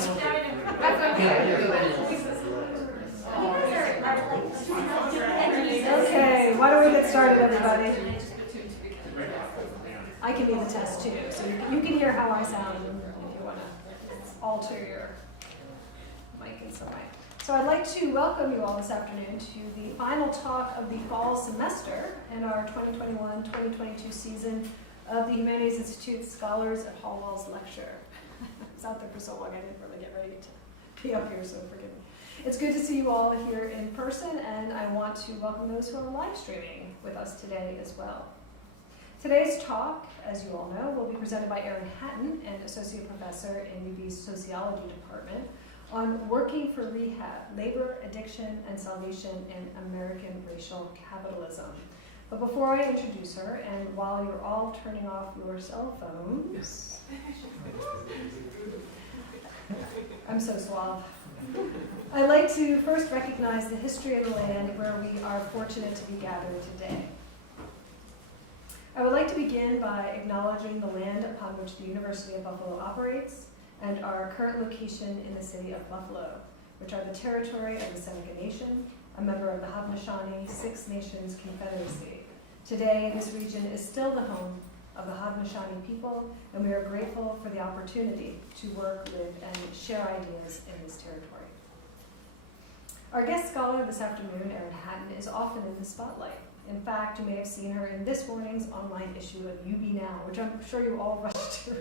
Okay, why don't we get started, everybody? I can be the test too, so you can hear how I sound if you want to alter your mic in some way. So I'd like to welcome you all this afternoon to the final talk of the fall semester in our 2021-2022 season of the Humanities Institute's Scholars Hallwalls lecture. I was out there for so long I didn't really get ready to be up here, so forgive me. It's good to see you all here in person, and I want to welcome those who are live streaming with us today as well. Today's talk, as you all know, will be presented by Erin Hatton, an associate professor in UB's sociology department, on Working for Rehab, Labor, Addiction, and Salvation in American Racial Capitalism. But before I introduce her, and while you're all turning off your cell phones, I'm so suave. I'd like to first recognize the history of the land where we are fortunate to be gathered today. I would like to begin by acknowledging the land upon which the University of Buffalo operates and our current location in the city of Buffalo, which are the territory of the Seneca Nation, a member of the Haudenosaunee Six Nations Confederacy. Today, this region is still the home of the Haudenosaunee people, and we are grateful for the opportunity to work with and share ideas in this territory. Our guest scholar this afternoon, Erin Hatton, is often in the spotlight. In fact, you may have seen her in this morning's online issue of UB Now, which I'm sure you all rushed to.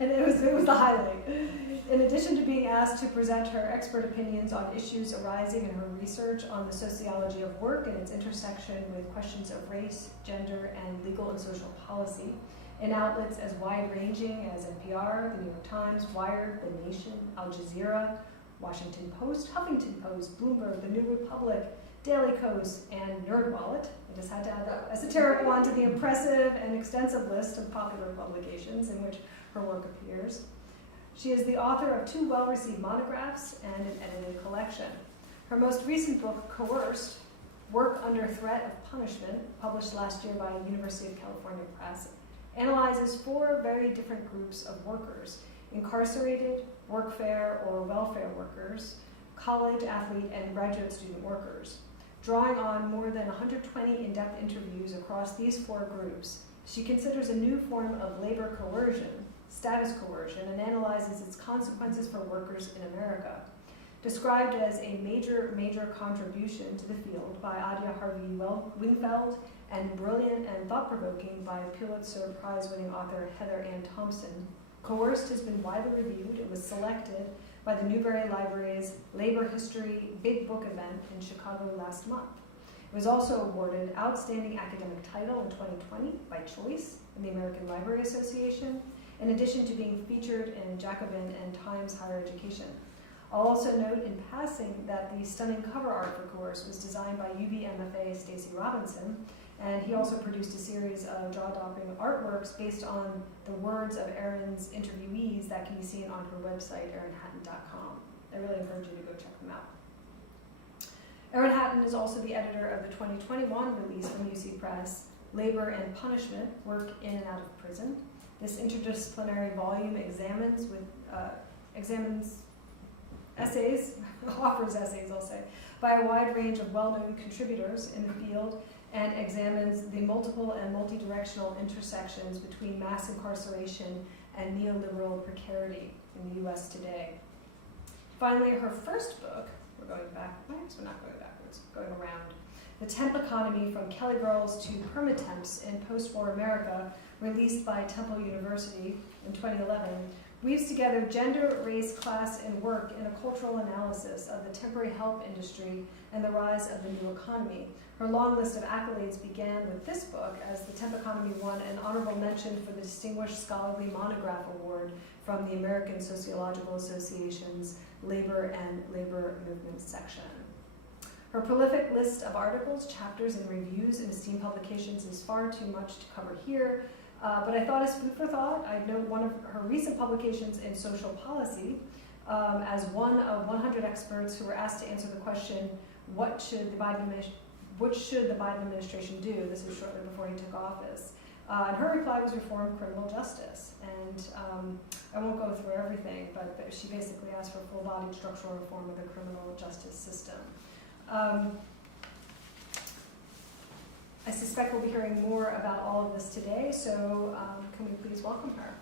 And it was the highlight. In addition to being asked to present her expert opinions on issues arising in her research on the sociology of work and its intersection with questions of race, gender, and legal and social policy, in outlets as wide-ranging as NPR, the New York Times, Wired, The Nation, Al Jazeera, Washington Post, Huffington Post, Bloomberg, The New Republic, Daily Kos, and NerdWallet. I just had to add that esoteric one to the impressive and extensive list of popular publications in which her work appears. She is the author of 2 well-received monographs and an edited collection. Her most recent book, Coerced, Work Under Threat of Punishment, published last year by University of California Press, analyzes 4 very different groups of workers: incarcerated, workfare or welfare workers, college, athlete, and graduate student workers. Drawing on more than 120 in-depth interviews across these 4 groups, she considers a new form of labor coercion, status coercion, and analyzes its consequences for workers in America. Described as a major contribution to the field by Adia Harvey Wingfeld and brilliant and thought-provoking by Pulitzer Prize-winning author Heather Ann Thompson, Coerced has been widely reviewed. It was selected by the Newberry Library's Labor History Big Book event in Chicago last month. It was also awarded Outstanding Academic Title in 2020 by Choice in the American Library Association, in addition to being featured in Jacobin and Times Higher Education. I'll also note in passing that the stunning cover art for Coerced was designed by UB MFA Stacey Robinson, and he also produced a series of jaw-dropping artworks based on the words of Erin's interviewees that can be seen on her website, erinhatton.com. I really encourage you to go check them out. Erin Hatton is also the editor of the 2021 release from UC Press, Labor and Punishment, Work in and Out of Prison. This interdisciplinary volume examines essays, offers essays, I'll say, by a wide range of well-known contributors in the field, and examines the multiple and multi-directional intersections between mass incarceration and neoliberal precarity in the US today. Finally, her first book, we're going backwards, we're not going backwards, going around, The Temp Economy, From Kelly Girls to Permatemps in Post-War America, released by Temple University in 2011, weaves together gender, race, class, and work in a cultural analysis of the temporary help industry and the rise of the new economy. Her long list of accolades began with this book, as the Temp Economy won an honorable mention for the Distinguished Scholarly Monograph Award from the American Sociological Association's Labor and Labor Movement section. Her prolific list of articles, chapters, and reviews in esteemed publications is far too much to cover here, but I thought as food for thought, I'd note one of her recent publications in social policy as one of 100 experts who were asked to answer the question, what should the Biden administration do? This was shortly before he took office. And her reply was reform criminal justice. And I won't go through everything, but she basically asked for full-bodied structural reform of the criminal justice system. I suspect we'll be hearing more about all of this today, so can we please welcome her?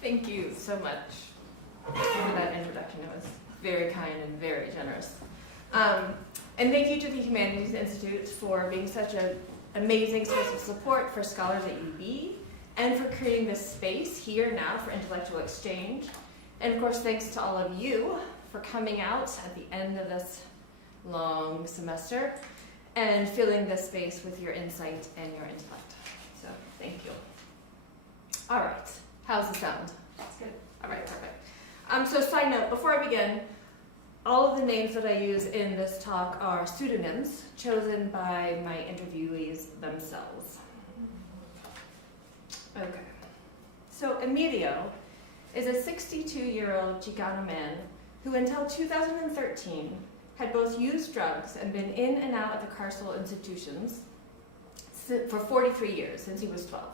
Thank you so much for that introduction. It was very kind and very generous. And thank you to the Humanities Institute for being such an amazing source of support for scholars at UB, and for creating this space here now for intellectual exchange. And of course, thanks to all of you for coming out at the end of this long semester and filling this space with your insight and your intellect. So thank you. All right, how's the sound? That's good. All right, perfect. So side note, before I begin, all of the names that I use in this talk are pseudonyms chosen by my interviewees themselves. Okay. So Emilio is a 62-year-old Chicano man who until 2013 had both used drugs and been in and out of the carceral institutions for 43 years, since he was 12.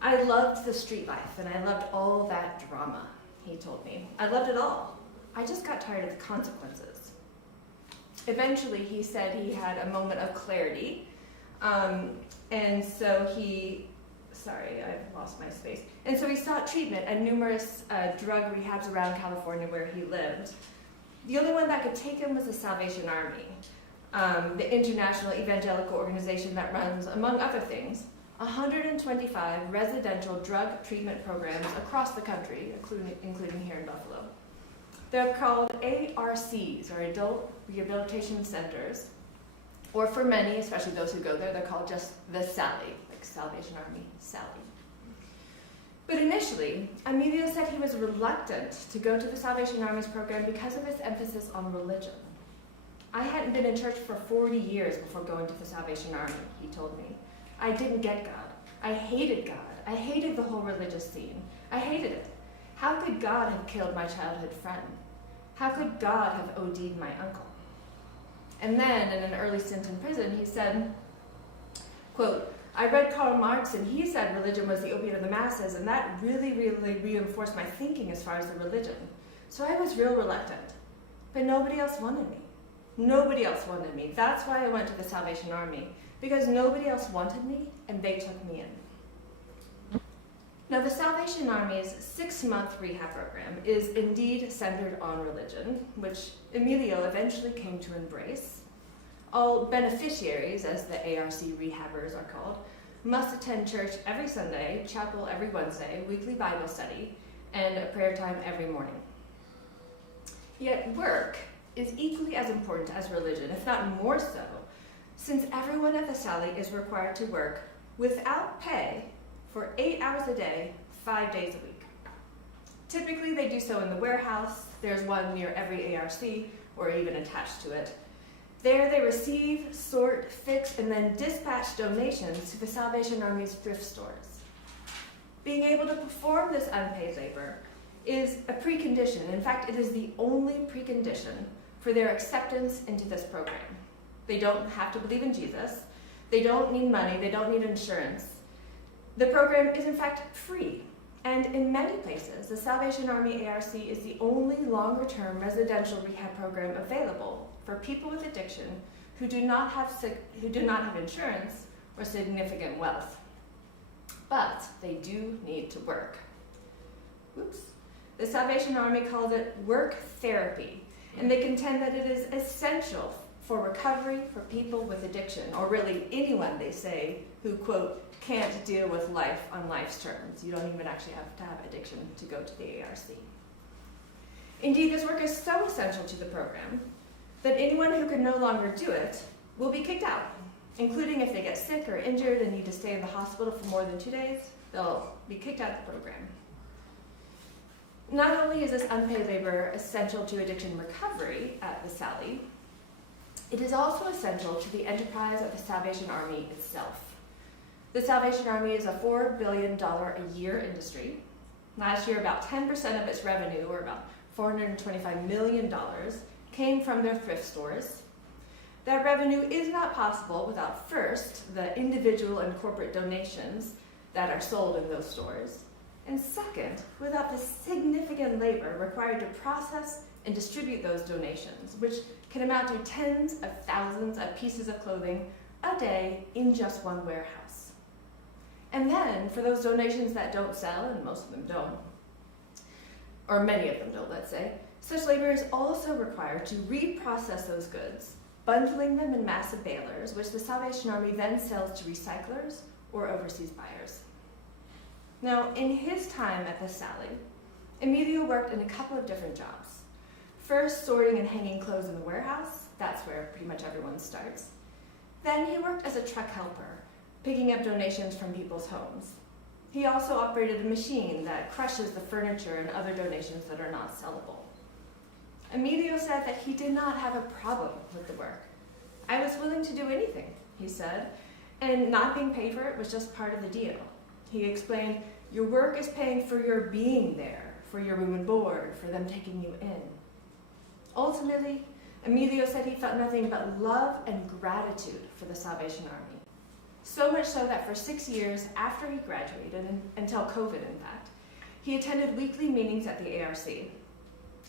I loved the street life and I loved all that drama, he told me. I loved it all. I just got tired of the consequences. Eventually, he said he had a moment of clarity, and so he Sorry, I've lost my space. And so he sought treatment at numerous drug rehabs around California where he lived. The only one that could take him was the Salvation Army, the international evangelical organization that runs, among other things, 125 residential drug treatment programs across the country, including here in Buffalo. They're called ARCs, or Adult Rehabilitation Centers, or for many, especially those who go there, they're called just the Sally, like Salvation Army, Sally. But initially, Emilio said he was reluctant to go to the Salvation Army's program because of its emphasis on religion. I hadn't been in church for 40 years before going to the Salvation Army, he told me. I didn't get God. I hated God. I hated the whole religious scene. I hated it. How could God have killed my childhood friend? How could God have OD'd my uncle? And then, in an early stint in prison, he said, quote, I read Karl Marx and he said religion was the opiate of the masses, and that really, really reinforced my thinking as far as the religion. So I was real reluctant. But nobody else wanted me. Nobody else wanted me. That's why I went to the Salvation Army, because nobody else wanted me and they took me in. Now, the Salvation Army's 6-month rehab program is indeed centered on religion, which Emilio eventually came to embrace. All beneficiaries, as the ARC rehabbers are called, must attend church every Sunday, chapel every Wednesday, weekly Bible study, and a prayer time every morning. Yet work is equally as important as religion, if not more so, since everyone at the Sally is required to work without pay for 8 hours a day, 5 days a week. Typically, they do so in the warehouse. There's one near every ARC, or even attached to it. There, they receive, sort, fix, and then dispatch donations to the Salvation Army's thrift stores. Being able to perform this unpaid labor is a precondition. In fact, it is the only precondition for their acceptance into this program. They don't have to believe in Jesus. They don't need money. They don't need insurance. The program is, in fact, free. And in many places, the Salvation Army ARC is the only longer-term residential rehab program available for people with addiction who do not have insurance or significant wealth. But they do need to work. Oops. The Salvation Army calls it work therapy, and they contend that it is essential for recovery for people with addiction, or really anyone, they say, who, quote, can't deal with life on life's terms. You don't even actually have to have addiction to go to the ARC. Indeed, this work is so essential to the program that anyone who can no longer do it will be kicked out, including if they get sick or injured and need to stay in the hospital for more than 2 days, they'll be kicked out of the program. Not only is this unpaid labor essential to addiction recovery at the Sally, it is also essential to the enterprise of the Salvation Army itself. The Salvation Army is a $4 billion a year industry. Last year, about 10% of its revenue, or about $425 million, came from their thrift stores. That revenue is not possible without first the individual and corporate donations that are sold in those stores, and second, without the significant labor required to process and distribute those donations, which can amount to tens of thousands of pieces of clothing a day in just one warehouse. And then, for those donations that don't sell, and most of them don't, or many of them don't, let's say, such labor is also required to reprocess those goods, bundling them in massive balers, which the Salvation Army then sells to recyclers or overseas buyers. Now, in his time at the Sally, Emilio worked in a couple of different jobs. First, sorting and hanging clothes in the warehouse. That's where pretty much everyone starts. Then he worked as a truck helper, picking up donations from people's homes. He also operated a machine that crushes the furniture and other donations that are not sellable. Emilio said that he did not have a problem with the work. I was willing to do anything, he said, and not being paid for it was just part of the deal. He explained, your work is paying for your being there, for your room and board, for them taking you in. Ultimately, Emilio said he felt nothing but love and gratitude for the Salvation Army. So much so that for 6 years after he graduated, until COVID in fact, he attended weekly meetings at the ARC,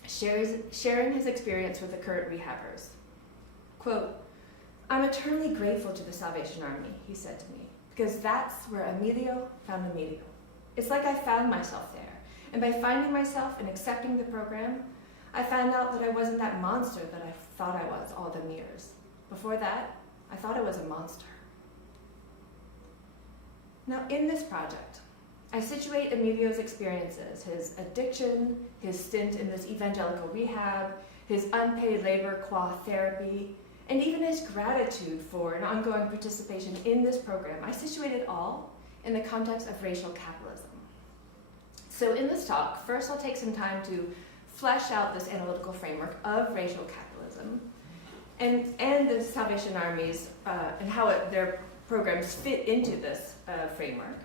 sharing his experience with the current rehabbers. Quote, I'm eternally grateful to the Salvation Army, he said to me, because that's where Emilio found Emilio. It's like I found myself there, and by finding myself and accepting the program, I found out that I wasn't that monster that I thought I was all them years. Before that, I thought I was a monster. Now, in this project, I situate Emilio's experiences, his addiction, his stint in this evangelical rehab, his unpaid labor qua therapy, and even his gratitude for an ongoing participation in this program. I situate it all in the context of racial capitalism. So in this talk, first I'll take some time to flesh out this analytical framework of racial capitalism and the Salvation Armies and how their programs fit into this framework.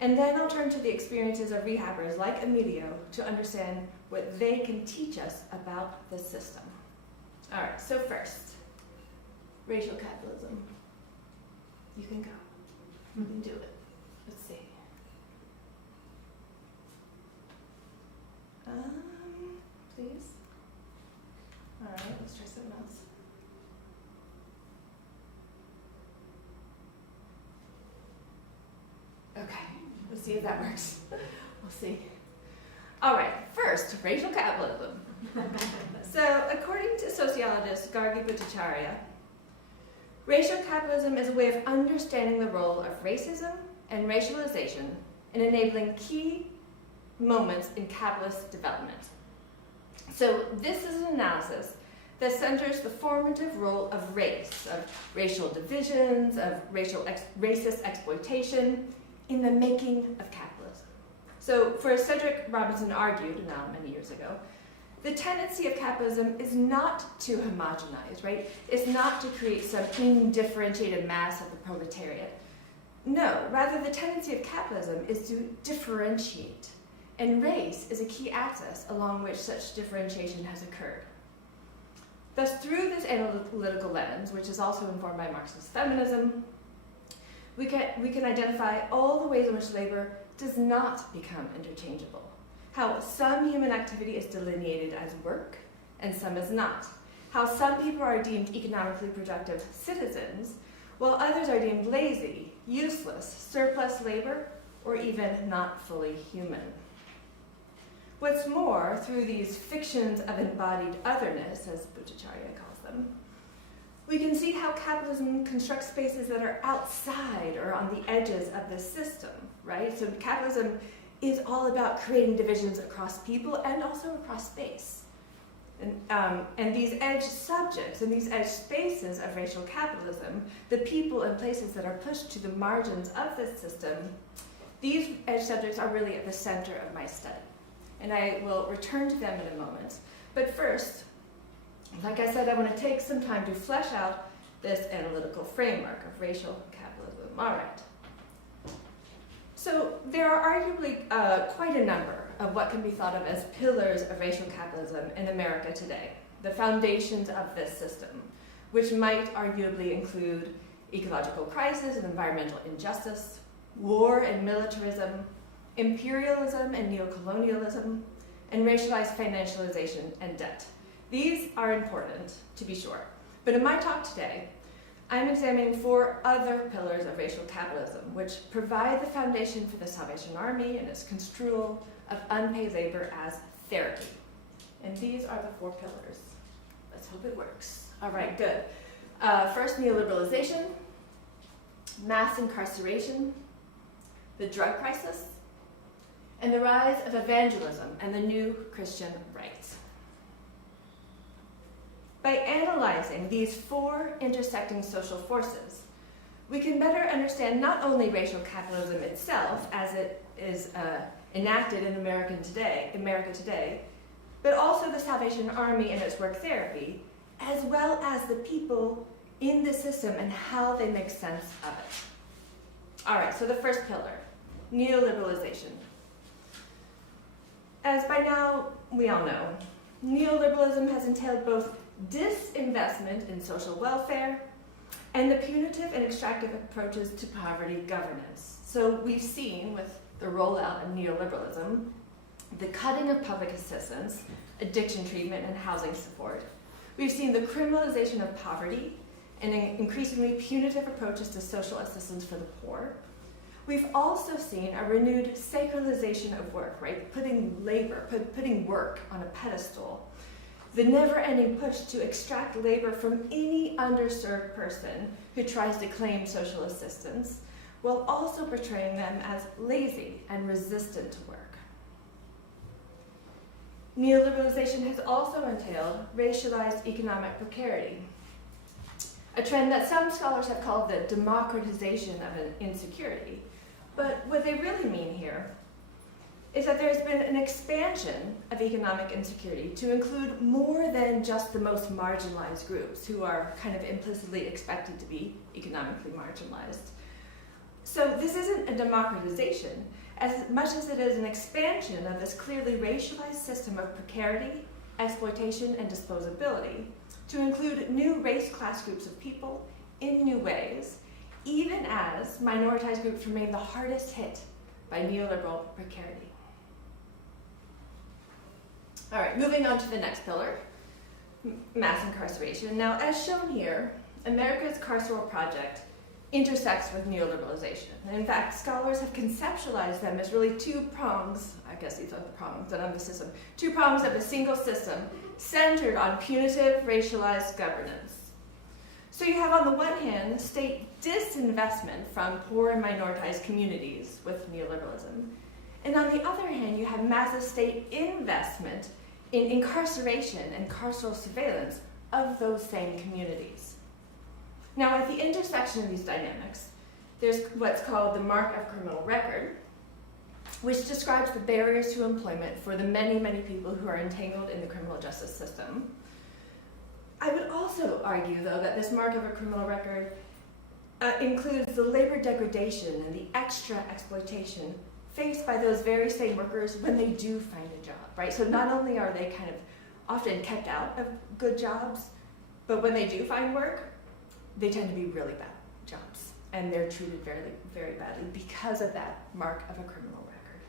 And then I'll turn to the experiences of rehabbers like Emilio to understand what they can teach us about the system. All right, so first, racial capitalism. You can go. You can do it. Let's see. Please. All right, let's try something else. Okay, let's see if that works. We'll see. All right, first, racial capitalism. So, according to sociologist Gargi Bhattacharya, racial capitalism is a way of understanding the role of racism and racialization in enabling key moments in capitalist development. So this is an analysis that centers the formative role of race, of racial divisions, of racist exploitation in the making of capitalism. So for Cedric Robinson argued, now many years ago, the tendency of capitalism is not to homogenize, right? It's not to create some indifferentiated mass of the proletariat. No, rather the tendency of capitalism is to differentiate. And race is a key axis along which such differentiation has occurred. Thus, through this analytical lens, which is also informed by Marxist feminism, we can identify all the ways in which labor does not become interchangeable. How some human activity is delineated as work and some is not. How some people are deemed economically productive citizens, while others are deemed lazy, useless, surplus labor, or even not fully human. What's more, through these fictions of embodied otherness, as Bhattacharya calls them, we can see how capitalism constructs spaces that are outside or on the edges of the system, right? So capitalism is all about creating divisions across people and also across space. And these edge subjects and these edge spaces of racial capitalism, the people and places that are pushed to the margins of this system, these edge subjects are really at the center of my study. And I will return to them in a moment. But first, like I said, I want to take some time to flesh out this analytical framework of racial capitalism. All right. So there are arguably quite a number of what can be thought of as pillars of racial capitalism in America today, the foundations of this system, which might arguably include ecological crisis and environmental injustice, war and militarism, imperialism and neocolonialism, and racialized financialization and debt. These are important, to be sure, but in my talk today, I'm examining 4 other pillars of racial capitalism, which provide the foundation for the Salvation Army and its construal of unpaid labor as therapy. And these are the 4 pillars. Let's hope it works. All right, good. First, neoliberalization, mass incarceration, the drug crisis, and the rise of evangelism and the new Christian right. By analyzing these 4 intersecting social forces, we can better understand not only racial capitalism itself as it is enacted in America today, but also the Salvation Army and its work therapy, as well as the people in the system and how they make sense of it. All right, so the first pillar, neoliberalization. As by now we all know, neoliberalism has entailed both disinvestment in social welfare and the punitive and extractive approaches to poverty governance. So we've seen with the rollout of neoliberalism, the cutting of public assistance, addiction treatment, and housing support. We've seen the criminalization of poverty and increasingly punitive approaches to social assistance for the poor. We've also seen a renewed sacralization of work, right? Putting work on a pedestal. The never-ending push to extract labor from any underserved person who tries to claim social assistance, while also portraying them as lazy and resistant to work. Neoliberalization has also entailed racialized economic precarity, a trend that some scholars have called the democratization of an insecurity. But what they really mean here is that there's been an expansion of economic insecurity to include more than just the most marginalized groups who are kind of implicitly expected to be economically marginalized. So this isn't a democratization as much as it is an expansion of this clearly racialized system of precarity, exploitation, and disposability to include new race class groups of people in new ways, even as minoritized groups remain the hardest hit by neoliberal precarity. All right, moving on to the next pillar, mass incarceration. Now, as shown here, America's carceral project intersects with neoliberalization. And in fact, scholars have conceptualized them as really 2 prongs, I guess these are the prongs of the system, 2 prongs of a single system centered on punitive racialized governance. So you have on the one hand, state disinvestment from poor and minoritized communities with neoliberalism. And on the other hand, you have massive state investment in incarceration and carceral surveillance of those same communities. Now, at the intersection of these dynamics, there's what's called the mark of criminal record, which describes the barriers to employment for the many, many people who are entangled in the criminal justice system. I would also argue, though, that this mark of a criminal record includes the labor degradation and the extra exploitation faced by those very same workers when they do find a job, right? So not only are they kind of often kept out of good jobs, but when they do find work, they tend to be really bad jobs, and they're treated very, very badly because of that mark of a criminal record.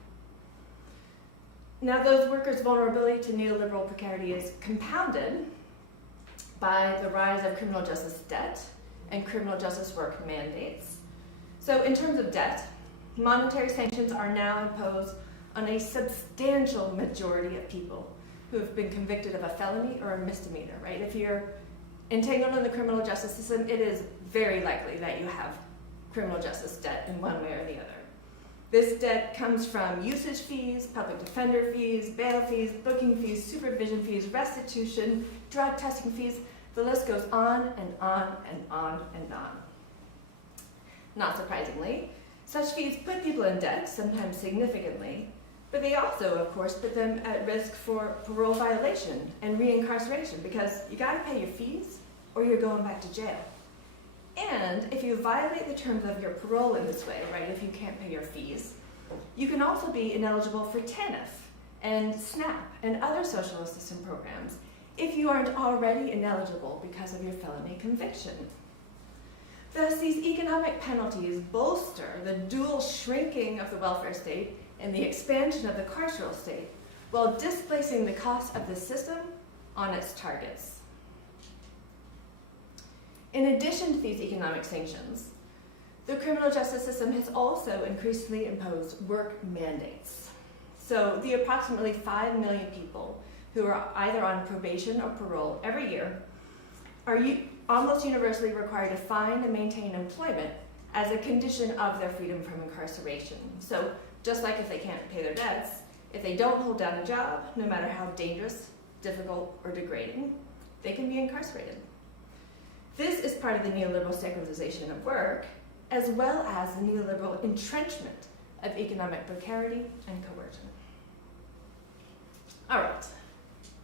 Now, those workers' vulnerability to neoliberal precarity is compounded by the rise of criminal justice debt and criminal justice work mandates. So in terms of debt, monetary sanctions are now imposed on a substantial majority of people who have been convicted of a felony or a misdemeanor, right? If you're entangled in the criminal justice system, it is very likely that you have criminal justice debt in one way or the other. This debt comes from usage fees, public defender fees, bail fees, booking fees, supervision fees, restitution, drug testing fees. The list goes on and on and on and on. Not surprisingly, such fees put people in debt, sometimes significantly, but they also, of course, put them at risk for parole violation and reincarceration because you gotta pay your fees or you're going back to jail. And if you violate the terms of your parole in this way, right, if you can't pay your fees, you can also be ineligible for TANF, and SNAP and other social assistance programs if you aren't already ineligible because of your felony conviction. Thus, these economic penalties bolster the dual shrinking of the welfare state and the expansion of the carceral state, while displacing the cost of the system on its targets. In addition to these economic sanctions, the criminal justice system has also increasingly imposed work mandates. So the approximately 5 million people who are either on probation or parole every year are almost universally required to find and maintain employment as a condition of their freedom from incarceration. So just like if they can't pay their debts, if they don't hold down a job, no matter how dangerous, difficult, or degrading, they can be incarcerated. This is part of the neoliberal secularization of work, as well as the neoliberal entrenchment of economic precarity and coercion. All right,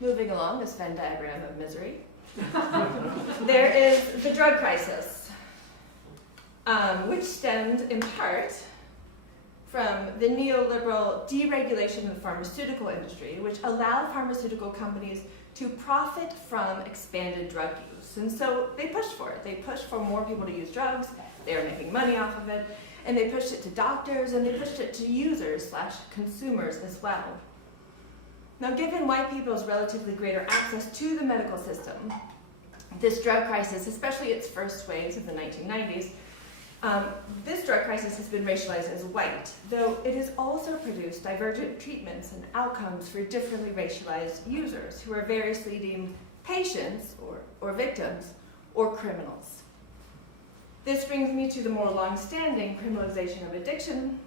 moving along this Venn diagram of misery. There is the drug crisis, which stemmed in part from the neoliberal deregulation of the pharmaceutical industry, which allowed pharmaceutical companies to profit from expanded drug use. And so they pushed for it. They pushed for more people to use drugs. They were making money off of it. And they pushed it to doctors, and they pushed it to users/consumers as well. Now, given white people's relatively greater access to the medical system, this drug crisis, especially its first waves of the 1990s, this drug crisis has been racialized as white, though it has also produced divergent treatments and outcomes for differently racialized users who are variously deemed patients or victims or criminals. This brings me to the more long-standing criminalization of addiction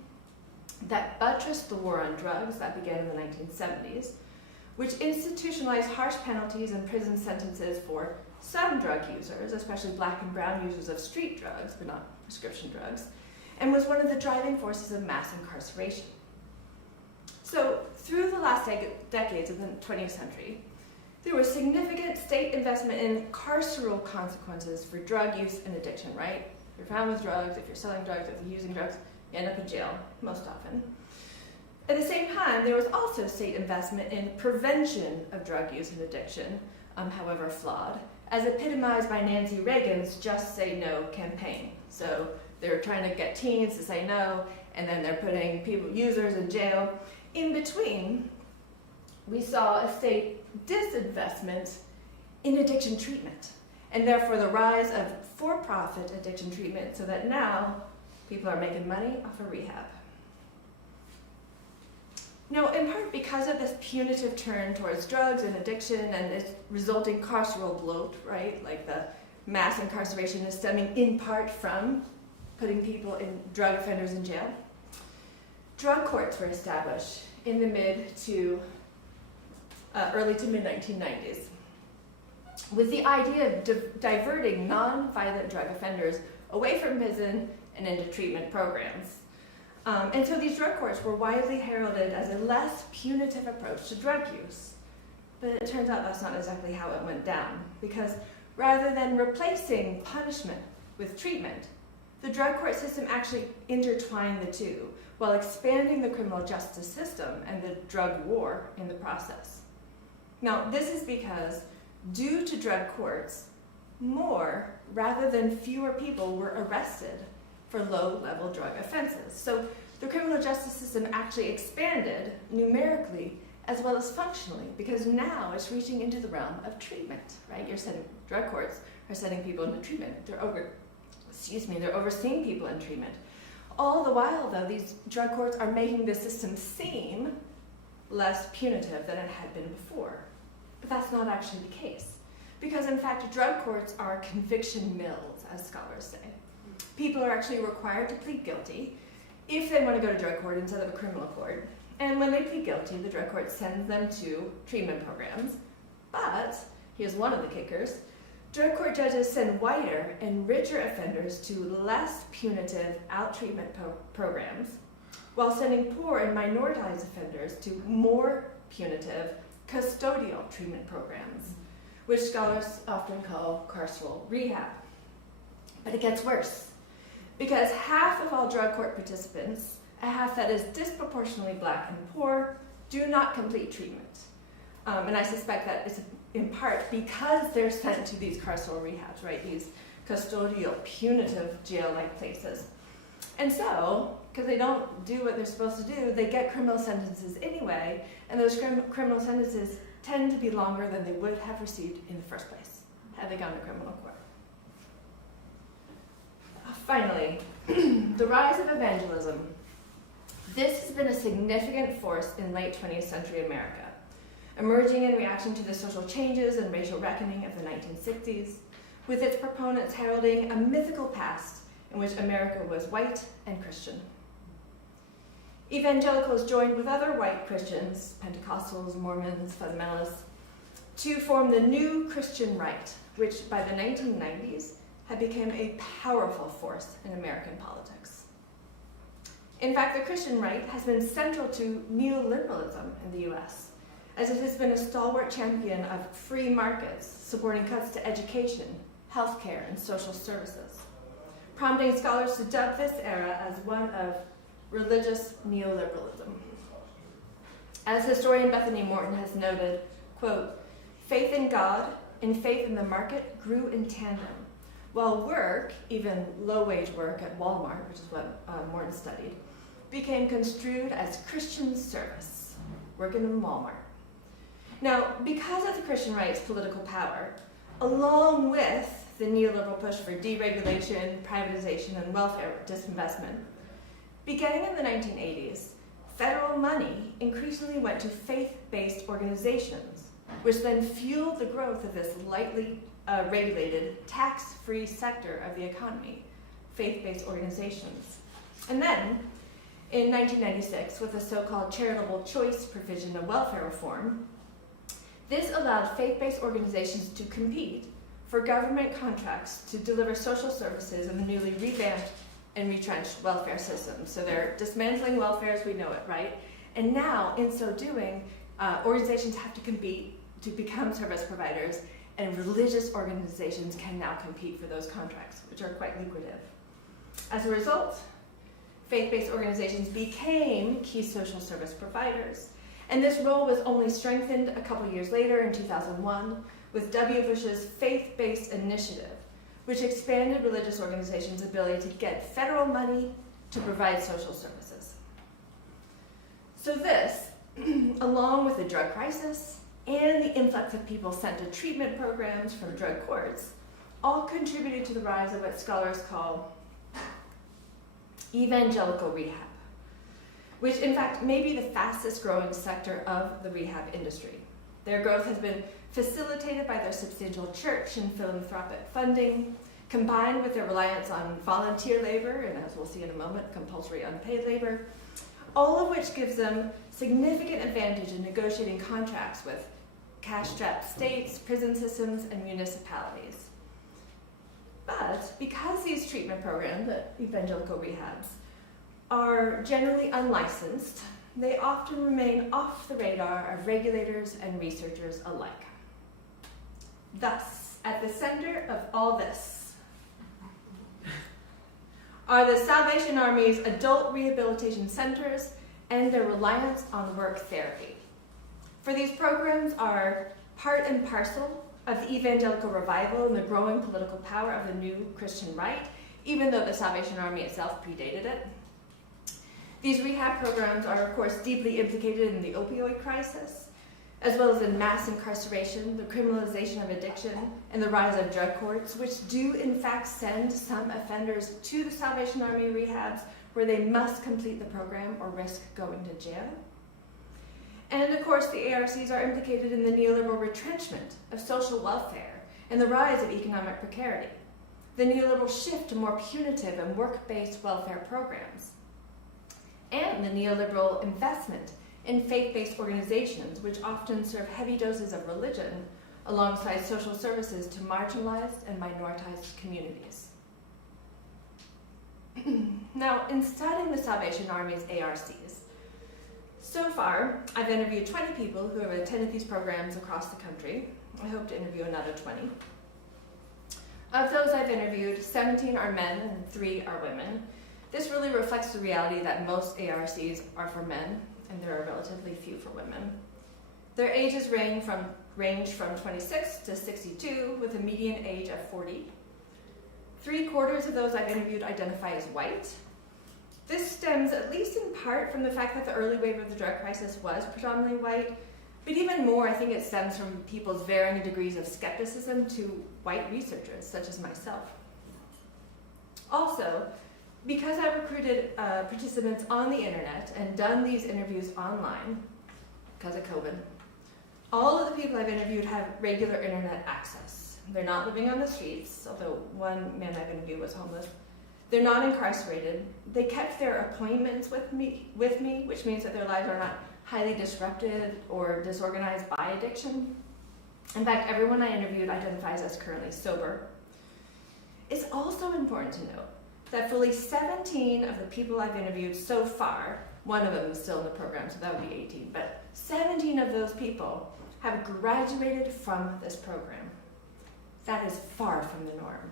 that buttressed the war on drugs that began in the 1970s, which institutionalized harsh penalties and prison sentences for some drug users, especially black and brown users of street drugs, but not prescription drugs, and was one of the driving forces of mass incarceration. So, through the last decades of the 20th century, there was significant state investment in carceral consequences for drug use and addiction, right? If you're found with drugs, if you're selling drugs, if you're using drugs, you end up in jail, most often. At the same time, there was also state investment in prevention of drug use and addiction, however flawed, as epitomized by Nancy Reagan's Just Say No campaign. So they're trying to get teens to say no, and then they're putting users in jail. In between, we saw a state disinvestment in addiction treatment, and therefore the rise of for-profit addiction treatment, so that now people are making money off of rehab. Now, in part because of this punitive turn towards drugs and addiction and its resulting carceral bloat, right? Like the mass incarceration is stemming in part from putting drug offenders in jail. Drug courts were established in the early to mid 1990s with the idea of diverting non-violent drug offenders away from prison and into treatment programs. And so these drug courts were widely heralded as a less punitive approach to drug use. But it turns out that's not exactly how it went down, because rather than replacing punishment with treatment, the drug court system actually intertwined the two, while expanding the criminal justice system and the drug war in the process. Now, this is because, due to drug courts, more rather than fewer people were arrested for low-level drug offenses. So the criminal justice system actually expanded numerically as well as functionally, because now it's reaching into the realm of treatment, right? Drug courts are sending people into treatment. They're overseeing people in treatment. All the while, though, these drug courts are making the system seem less punitive than it had been before. But that's not actually the case, because in fact, drug courts are conviction mills, as scholars say. People are actually required to plead guilty if they want to go to drug court instead of a criminal court. And when they plead guilty, the drug court sends them to treatment programs. But, here's one of the kickers, drug court judges send whiter and richer offenders to less punitive out-treatment programs, while sending poor and minoritized offenders to more punitive custodial treatment programs, which scholars often call carceral rehab. But it gets worse, because half of all drug court participants, a half that is disproportionately black and poor, do not complete treatment. And I suspect that it's in part because they're sent to these carceral rehabs, right? These custodial, punitive jail-like places. And so, because they don't do what they're supposed to do, they get criminal sentences anyway, and those criminal sentences tend to be longer than they would have received in the first place, had they gone to criminal court. Finally, the rise of evangelism. This has been a significant force in late 20th century America, emerging in reaction to the social changes and racial reckoning of the 1960s, with its proponents heralding a mythical past in which America was white and Christian. Evangelicals joined with other white Christians, Pentecostals, Mormons, fundamentalists, to form the new Christian right, which by the 1990s had become a powerful force in American politics. In fact, the Christian right has been central to neoliberalism in the US, as it has been a stalwart champion of free markets, supporting cuts to education, healthcare, and social services, prompting scholars to dub this era as one of religious neoliberalism. As historian Bethany Morton has noted, quote, faith in God and faith in the market grew in tandem, while work, even low-wage work at Walmart, which is what Morton studied, became construed as Christian service, working in Walmart. Now, because of the Christian right's political power, along with the neoliberal push for deregulation, privatization, and welfare disinvestment, beginning in the 1980s, federal money increasingly went to faith-based organizations, which then fueled the growth of this lightly regulated, tax-free sector of the economy, faith-based organizations. And then, in 1996, with the so-called charitable choice provision of welfare reform, this allowed faith-based organizations to compete for government contracts to deliver social services in the newly revamped and retrenched welfare system. So they're dismantling welfare as we know it, right? And now, in so doing, organizations have to compete to become service providers, and religious organizations can now compete for those contracts, which are quite lucrative. As a result, faith-based organizations became key social service providers, and this role was only strengthened a couple years later in 2001 with W. Bush's faith-based initiative, which expanded religious organizations' ability to get federal money to provide social services. So this, along with the drug crisis and the influx of people sent to treatment programs from drug courts, all contributed to the rise of what scholars call evangelical rehab, which in fact may be the fastest growing sector of the rehab industry. Their growth has been facilitated by their substantial church and philanthropic funding, combined with their reliance on volunteer labor, and as we'll see in a moment, compulsory unpaid labor, all of which gives them significant advantage in negotiating contracts with cash-strapped states, prison systems, and municipalities. But because these treatment programs, the evangelical rehabs, are generally unlicensed, they often remain off the radar of regulators and researchers alike. Thus, at the center of all this are the Salvation Army's adult rehabilitation centers and their reliance on work therapy. For these programs are part and parcel of the evangelical revival and the growing political power of the new Christian right, even though the Salvation Army itself predated it. These rehab programs are, of course, deeply implicated in the opioid crisis, as well as in mass incarceration, the criminalization of addiction, and the rise of drug courts, which do in fact send some offenders to the Salvation Army rehabs where they must complete the program or risk going to jail. And of course, the ARCs are implicated in the neoliberal retrenchment of social welfare and the rise of economic precarity, the neoliberal shift to more punitive and work-based welfare programs, and the neoliberal investment in faith-based organizations, which often serve heavy doses of religion alongside social services to marginalized and minoritized communities. Now, in studying the Salvation Army's ARCs, so far, I've interviewed 20 people who have attended these programs across the country. I hope to interview another 20. Of those I've interviewed, 17 are men and 3 are women. This really reflects the reality that most ARCs are for men, and there are relatively few for women. Their ages range from 26 to 62, with a median age of 40. 3/4 of those I've interviewed identify as white. This stems, at least in part, from the fact that the early wave of the drug crisis was predominantly white, but even more, I think it stems from people's varying degrees of skepticism to white researchers, such as myself. Also, because I recruited participants on the internet and done these interviews online, because of COVID, all of the people I've interviewed have regular internet access. They're not living on the streets, although one man I've interviewed was homeless. They're not incarcerated. They kept their appointments with me, which means that their lives are not highly disrupted or disorganized by addiction. In fact, everyone I interviewed identifies as currently sober. It's also important to note that fully 17 of the people I've interviewed so far, one of them is still in the program, so that would be 18, but 17 of those people have graduated from this program. That is far from the norm.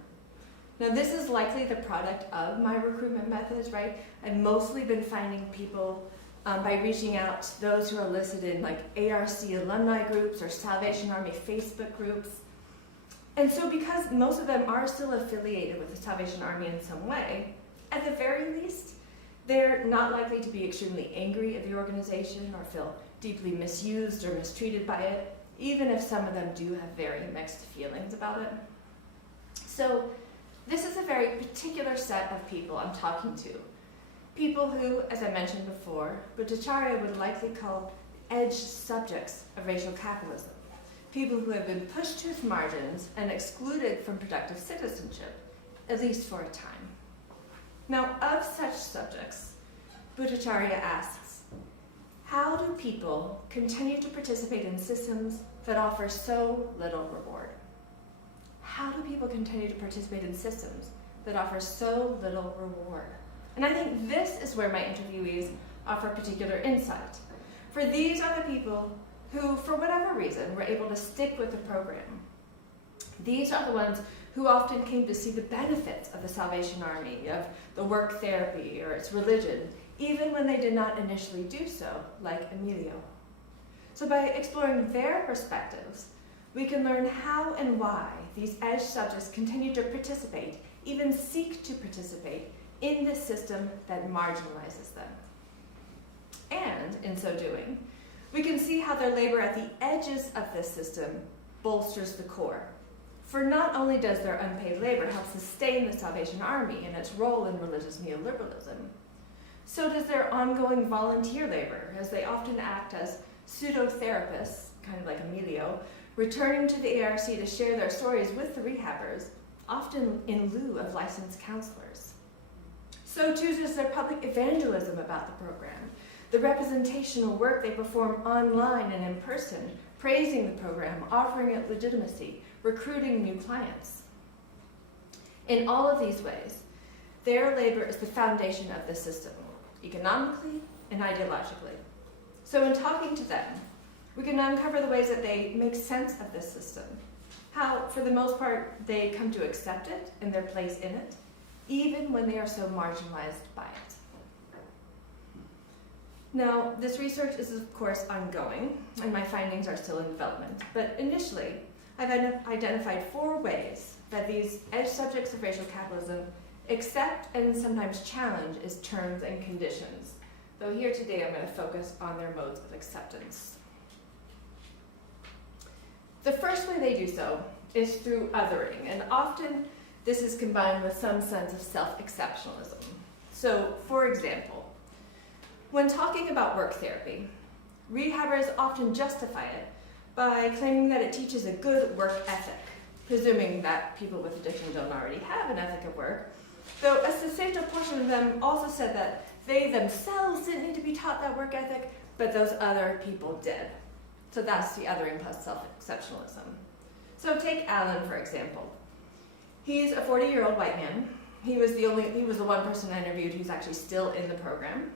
Now, this is likely the product of my recruitment methods, right? I've mostly been finding people by reaching out to those who are listed in like ARC alumni groups or Salvation Army Facebook groups. And so because most of them are still affiliated with the Salvation Army in some way, at the very least, they're not likely to be extremely angry at the organization or feel deeply misused or mistreated by it, even if some of them do have very mixed feelings about it. So this is a very particular set of people I'm talking to. People who, as I mentioned before, Bhattacharya would likely call edge subjects of racial capitalism. People who have been pushed to its margins and excluded from productive citizenship, at least for a time. Now, of such subjects, Bhattacharya asks, how do people continue to participate in systems that offer so little reward? How do people continue to participate in systems that offer so little reward? And I think this is where my interviewees offer particular insight. For these are the people who, for whatever reason, were able to stick with the program. These are the ones who often came to see the benefits of the Salvation Army, of the work therapy or its religion, even when they did not initially do so, like Emilio. So by exploring their perspectives, we can learn how and why these edge subjects continue to participate, even seek to participate, in this system that marginalizes them. And, in so doing, we can see how their labor at the edges of this system bolsters the core. For not only does their unpaid labor help sustain the Salvation Army and its role in religious neoliberalism, so does their ongoing volunteer labor, as they often act as pseudo-therapists, kind of like Emilio, returning to the ARC to share their stories with the rehabbers, often in lieu of licensed counselors. So too does their public evangelism about the program, the representational work they perform online and in person, praising the program, offering it legitimacy, recruiting new clients. In all of these ways, their labor is the foundation of the system, economically and ideologically. So in talking to them, we can uncover the ways that they make sense of this system, how, for the most part, they come to accept it and their place in it, even when they are so marginalized by it. Now, this research is, of course, ongoing, and my findings are still in development, but initially, I've identified 4 ways that these edge subjects of racial capitalism accept and sometimes challenge its terms and conditions, though here today I'm going to focus on their modes of acceptance. The first way they do so is through othering, and often this is combined with some sense of self-exceptionalism. So, for example, when talking about work therapy, rehabbers often justify it by claiming that it teaches a good work ethic, presuming that people with addiction don't already have an ethic of work, though a substantial portion of them also said that they themselves didn't need to be taught that work ethic, but those other people did. So that's the othering plus self-exceptionalism. So take Alan, for example. He's a 40-year-old white man. He was the one person I interviewed who's actually still in the program,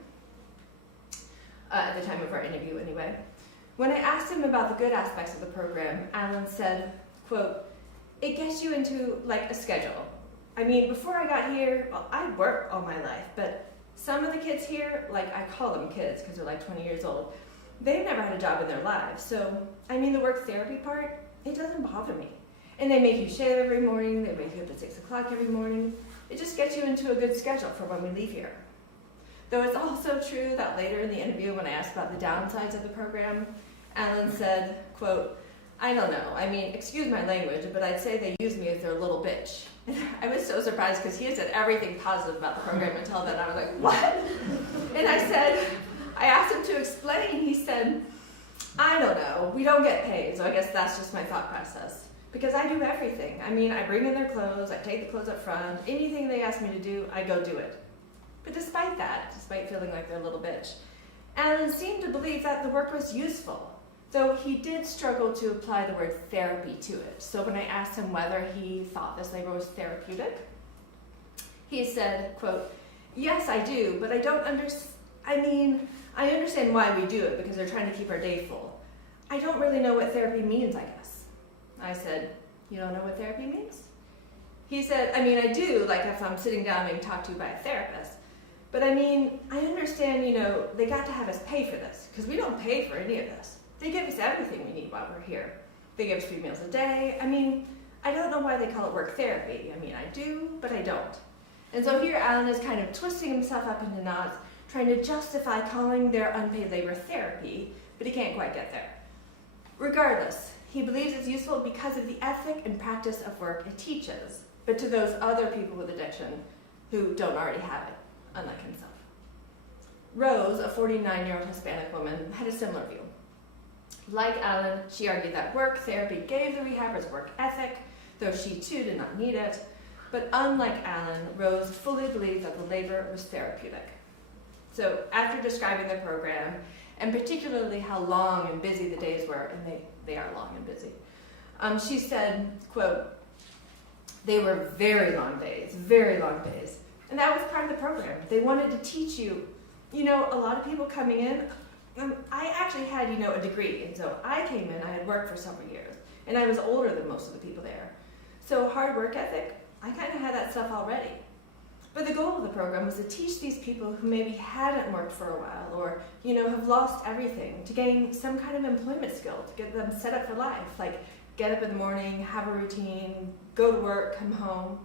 at the time of our interview anyway. When I asked him about the good aspects of the program, Alan said, quote, "It gets you into like a schedule. I mean, before I got here, well, I worked all my life, but Some of the kids here, like I call them kids because they're like 20 years old, they've never had a job in their lives. So, I mean, the work therapy part, it doesn't bother me. And they make you shave every morning, they wake you up at 6 o'clock every morning. It just gets you into a good schedule for when we leave here. Though it's also true that later in the interview when I asked about the downsides of the program, Alan said, quote, "I don't know, I mean, excuse my language, but I'd say they use me as their little bitch." And I was so surprised because he had said everything positive about the program until then. I was like, what? And I asked him to explain. He said, "I don't know, we don't get paid, so I guess that's just my thought process. Because I do everything. I mean, I bring in their clothes, I take the clothes up front, anything they ask me to do, I go do it." But despite that, despite feeling like their little bitch, Alan seemed to believe that the work was useful, though he did struggle to apply the word therapy to it. So when I asked him whether he thought this labor was therapeutic, he said, quote, "Yes, I do, but I don't I understand why we do it because they're trying to keep our day full. I don't really know what therapy means, I guess." I said, "You don't know what therapy means?" He said, "I mean, I do, like if I'm sitting down being talked to by a therapist. But I mean, I understand, they got to have us pay for this, because we don't pay for any of this. They give us everything we need while we're here. They give us 3 meals a day. I mean, I don't know why they call it work therapy. I mean, I do, but I don't." And so here Alan is kind of twisting himself up into knots, trying to justify calling their unpaid labor therapy, but he can't quite get there. Regardless, he believes it's useful because of the ethic and practice of work it teaches, but to those other people with addiction who don't already have it, unlike himself. Rose, a 49-year-old Hispanic woman, had a similar view. Like Alan, she argued that work therapy gave the rehabbers work ethic, though she too did not need it. But unlike Alan, Rose fully believed that the labor was therapeutic. So after describing the program, and particularly how long and busy the days were, and they are long and busy, she said, quote, "They were very long days, very long days. And that was part of the program. They wanted to teach you, a lot of people coming in, I actually had, a degree. And so I came in, I had worked for several years, and I was older than most of the people there. So hard work ethic, I kind of had that stuff already. But the goal of the program was to teach these people who maybe hadn't worked for a while or, have lost everything to gain some kind of employment skill to get them set up for life, like get up in the morning, have a routine, go to work, come home.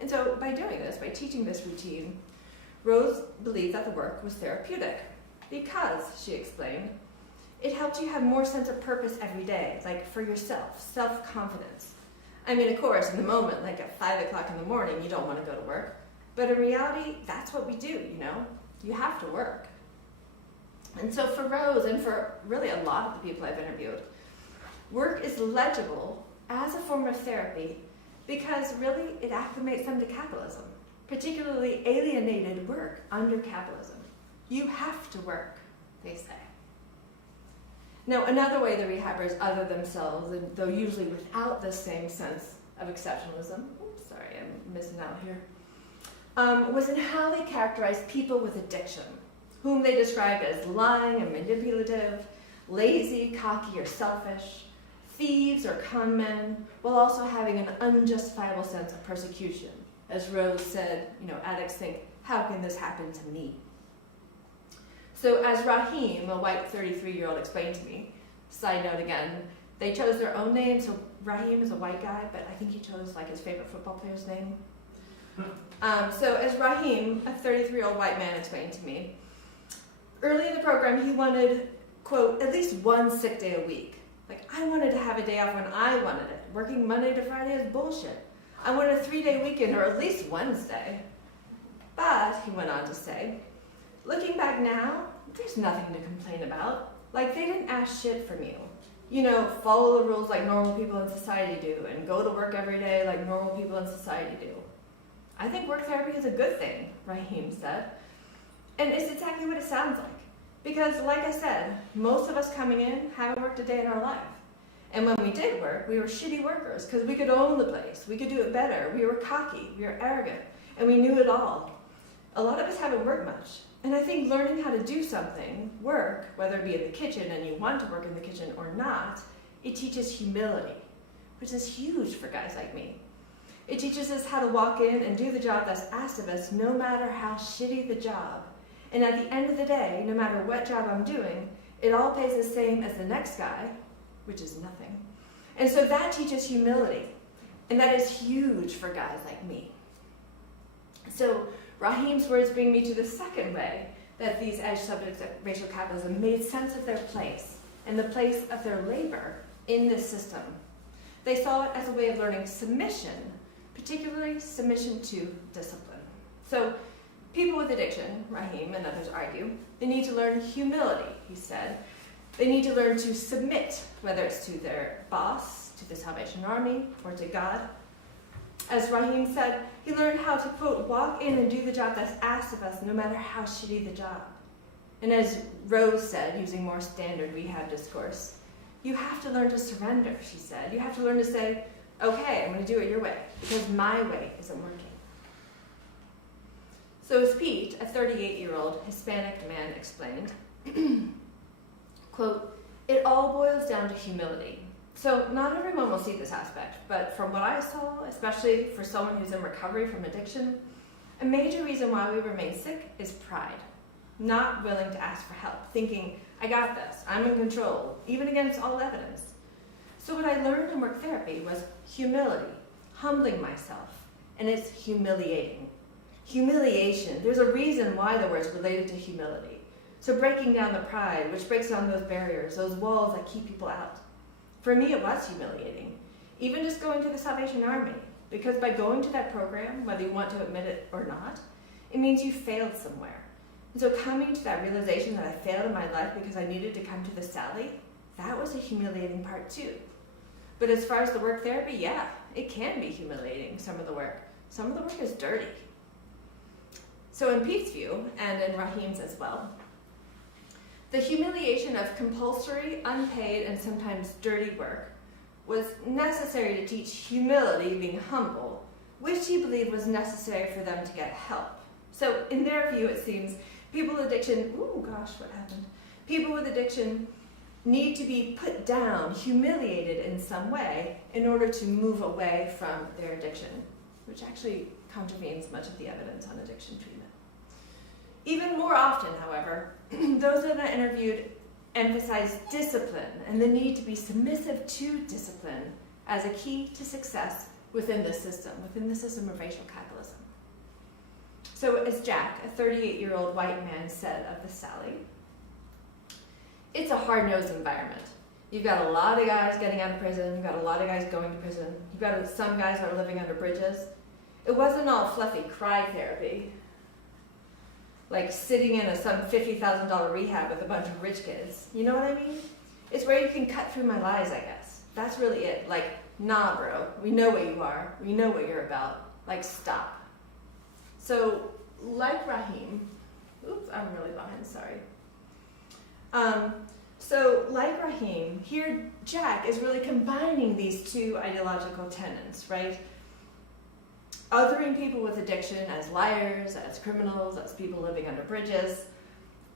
And so by doing this, by teaching this routine, Rose believed that the work was therapeutic because, she explained, it helped you have more sense of purpose every day, like for yourself, self-confidence. I mean, of course, in the moment, like at 5 o'clock in the morning, you don't want to go to work. But in reality, that's what we do, You have to work. And so for Rose, and for really a lot of the people I've interviewed, work is legible as a form of therapy because really it acclimates them to capitalism, particularly alienated work under capitalism. You have to work, they say. Now, another way the rehabbers other themselves, and though usually without the same sense of exceptionalism, sorry, I'm missing out here, was in how they characterized people with addiction, whom they described as lying and manipulative, lazy, cocky, or selfish, thieves or con men, while also having an unjustifiable sense of persecution. As Rose said, addicts think, how can this happen to me? So as Rahim, a white 33-year-old, explained to me, side note again, they chose their own name, so Rahim is a white guy, but I think he chose his favorite football player's name. So as Rahim, a 33-year-old white man, explained to me, early in the program he wanted, quote, at least one sick day a week. I wanted to have a day off when I wanted it. Working Monday to Friday is bullshit. I wanted a 3-day weekend or at least Wednesday. But, he went on to say, looking back now, there's nothing to complain about. They didn't ask shit from you. Follow the rules like normal people in society do and go to work every day like normal people in society do. I think work therapy is a good thing, Rahim said. And it's exactly what it sounds like. Because, like I said, most of us coming in haven't worked a day in our life. And when we did work, we were shitty workers because we could own the place. We could do it better. We were cocky. We were arrogant. And we knew it all. A lot of us haven't worked much. And I think learning how to do something, work, whether it be in the kitchen and you want to work in the kitchen or not, it teaches humility, which is huge for guys like me. It teaches us how to walk in and do the job that's asked of us, no matter how shitty the job. And at the end of the day, no matter what job I'm doing, it all pays the same as the next guy, which is nothing. And so that teaches humility. And that is huge for guys like me. So Rahim's words bring me to the second way that these edge subjects of racial capitalism made sense of their place and the place of their labor in this system. They saw it as a way of learning submission, particularly submission to discipline. So people with addiction, Rahim and others argue, they need to learn humility, he said. They need to learn to submit, whether it's to their boss, to the Salvation Army, or to God. As Rahim said, he learned how to, quote, walk in and do the job that's asked of us, no matter how shitty the job. And as Rose said, using more standard rehab discourse, you have to learn to surrender, she said. You have to learn to say, okay, I'm going to do it your way, because my way isn't working. So as Pete, a 38-year-old Hispanic man, explained, quote, it all boils down to humility. So not everyone will see this aspect, but from what I saw, especially for someone who's in recovery from addiction, a major reason why we remain sick is pride. Not willing to ask for help, thinking, I got this, I'm in control, even against all evidence. So what I learned in work therapy was humility, humbling myself, and it's humiliating. Humiliation, there's a reason why the word's related to humility. So breaking down the pride, which breaks down those barriers, those walls that keep people out. For me, it was humiliating. Even just going to the Salvation Army, because by going to that program, whether you want to admit it or not, it means you failed somewhere. And so coming to that realization that I failed in my life because I needed to come to the Sally, that was a humiliating part too. But as far as the work therapy, yeah, it can be humiliating, some of the work. Some of the work is dirty. So in Pete's view, and in Rahim's as well, the humiliation of compulsory, unpaid, and sometimes dirty work was necessary to teach humility, being humble, which he believed was necessary for them to get help. So in their view, it seems, people with addiction, people with addiction need to be put down, humiliated in some way in order to move away from their addiction, which actually contravenes much of the evidence on addiction treatment. Even more often, however, those that I interviewed emphasized discipline and the need to be submissive to discipline as a key to success within the system of racial capitalism. So as Jack, a 38-year-old white man, said of the Sally, it's a hard-nosed environment. You've got a lot of guys getting out of prison, you've got a lot of guys going to prison, you've got some guys that are living under bridges. It wasn't all fluffy cry therapy, like sitting in some $50,000 rehab with a bunch of rich kids. You know what I mean? It's where you can cut through my lies, I guess. That's really it. Like, nah, bro, we know what you are. We know what you're about. Like, stop. So, like Rahim, oops, I'm really behind, sorry. So, like Rahim, here Jack is really combining these two ideological tenets, right? Othering people with addiction as liars, as criminals, as people living under bridges,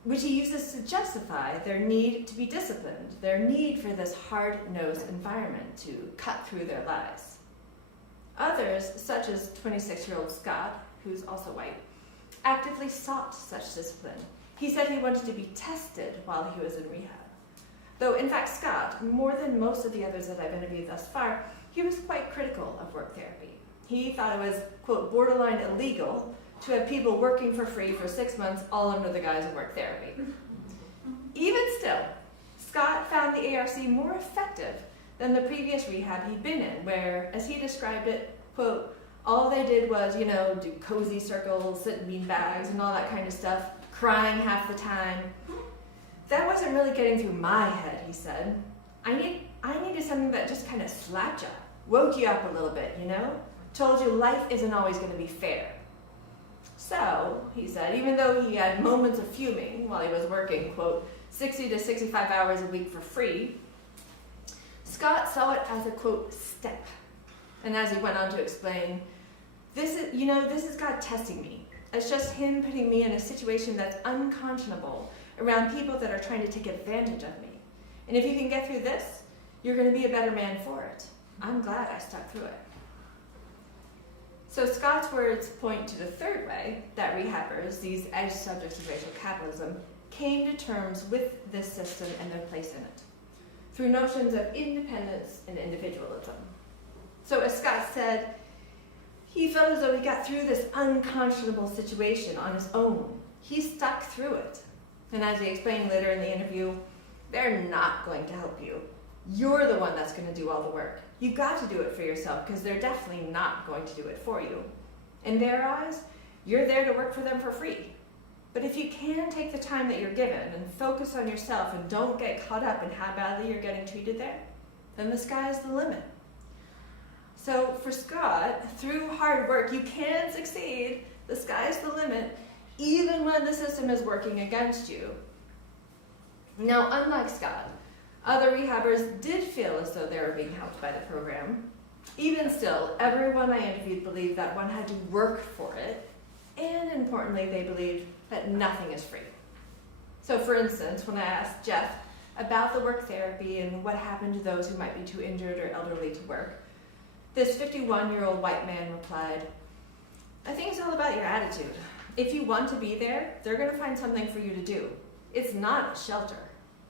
which he uses to justify their need to be disciplined, their need for this hard-nosed environment to cut through their lies. Others, such as 26-year-old Scott, who's also white, actively sought such discipline. He said he wanted to be tested while he was in rehab. Though, in fact, Scott, more than most of the others that I've interviewed thus far, he was quite critical of work therapy. He thought it was, quote, borderline illegal to have people working for free for 6 months all under the guise of work therapy. Even still, Scott found the ARC more effective than the previous rehab he'd been in, where, as he described it, quote, all they did was, do cozy circles, sit in bean bags, and all that kind of stuff, crying half the time. That wasn't really getting through my head, he said. I needed something that just kind of slapped you, woke you up a little bit, told you life isn't always going to be fair. So, he said, even though he had moments of fuming while he was working, quote, 60 to 65 hours a week for free, Scott saw it as a, quote, step. And as he went on to explain, this is God testing me. It's just him putting me in a situation that's unconscionable around people that are trying to take advantage of me. And if you can get through this, you're going to be a better man for it. I'm glad I stuck through it. So Scott's words point to the third way that rehabbers, these edge subjects of racial capitalism, came to terms with this system and their place in it, through notions of independence and individualism. So as Scott said, he felt as though he got through this unconscionable situation on his own. He stuck through it. And as he explained later in the interview, they're not going to help you. You're the one that's going to do all the work. You've got to do it for yourself because they're definitely not going to do it for you. In their eyes, you're there to work for them for free. But if you can take the time that you're given and focus on yourself and don't get caught up in how badly you're getting treated there, then the sky's the limit. So for Scott, through hard work, you can succeed. The sky's the limit, even when the system is working against you. Now, unlike Scott, other rehabbers did feel as though they were being helped by the program. Even still, everyone I interviewed believed that one had to work for it, and importantly, they believed that nothing is free. So for instance, when I asked Jeff about the work therapy and what happened to those who might be too injured or elderly to work, this 51-year-old white man replied, "I think it's all about your attitude. If you want to be there, they're going to find something for you to do. It's not a shelter.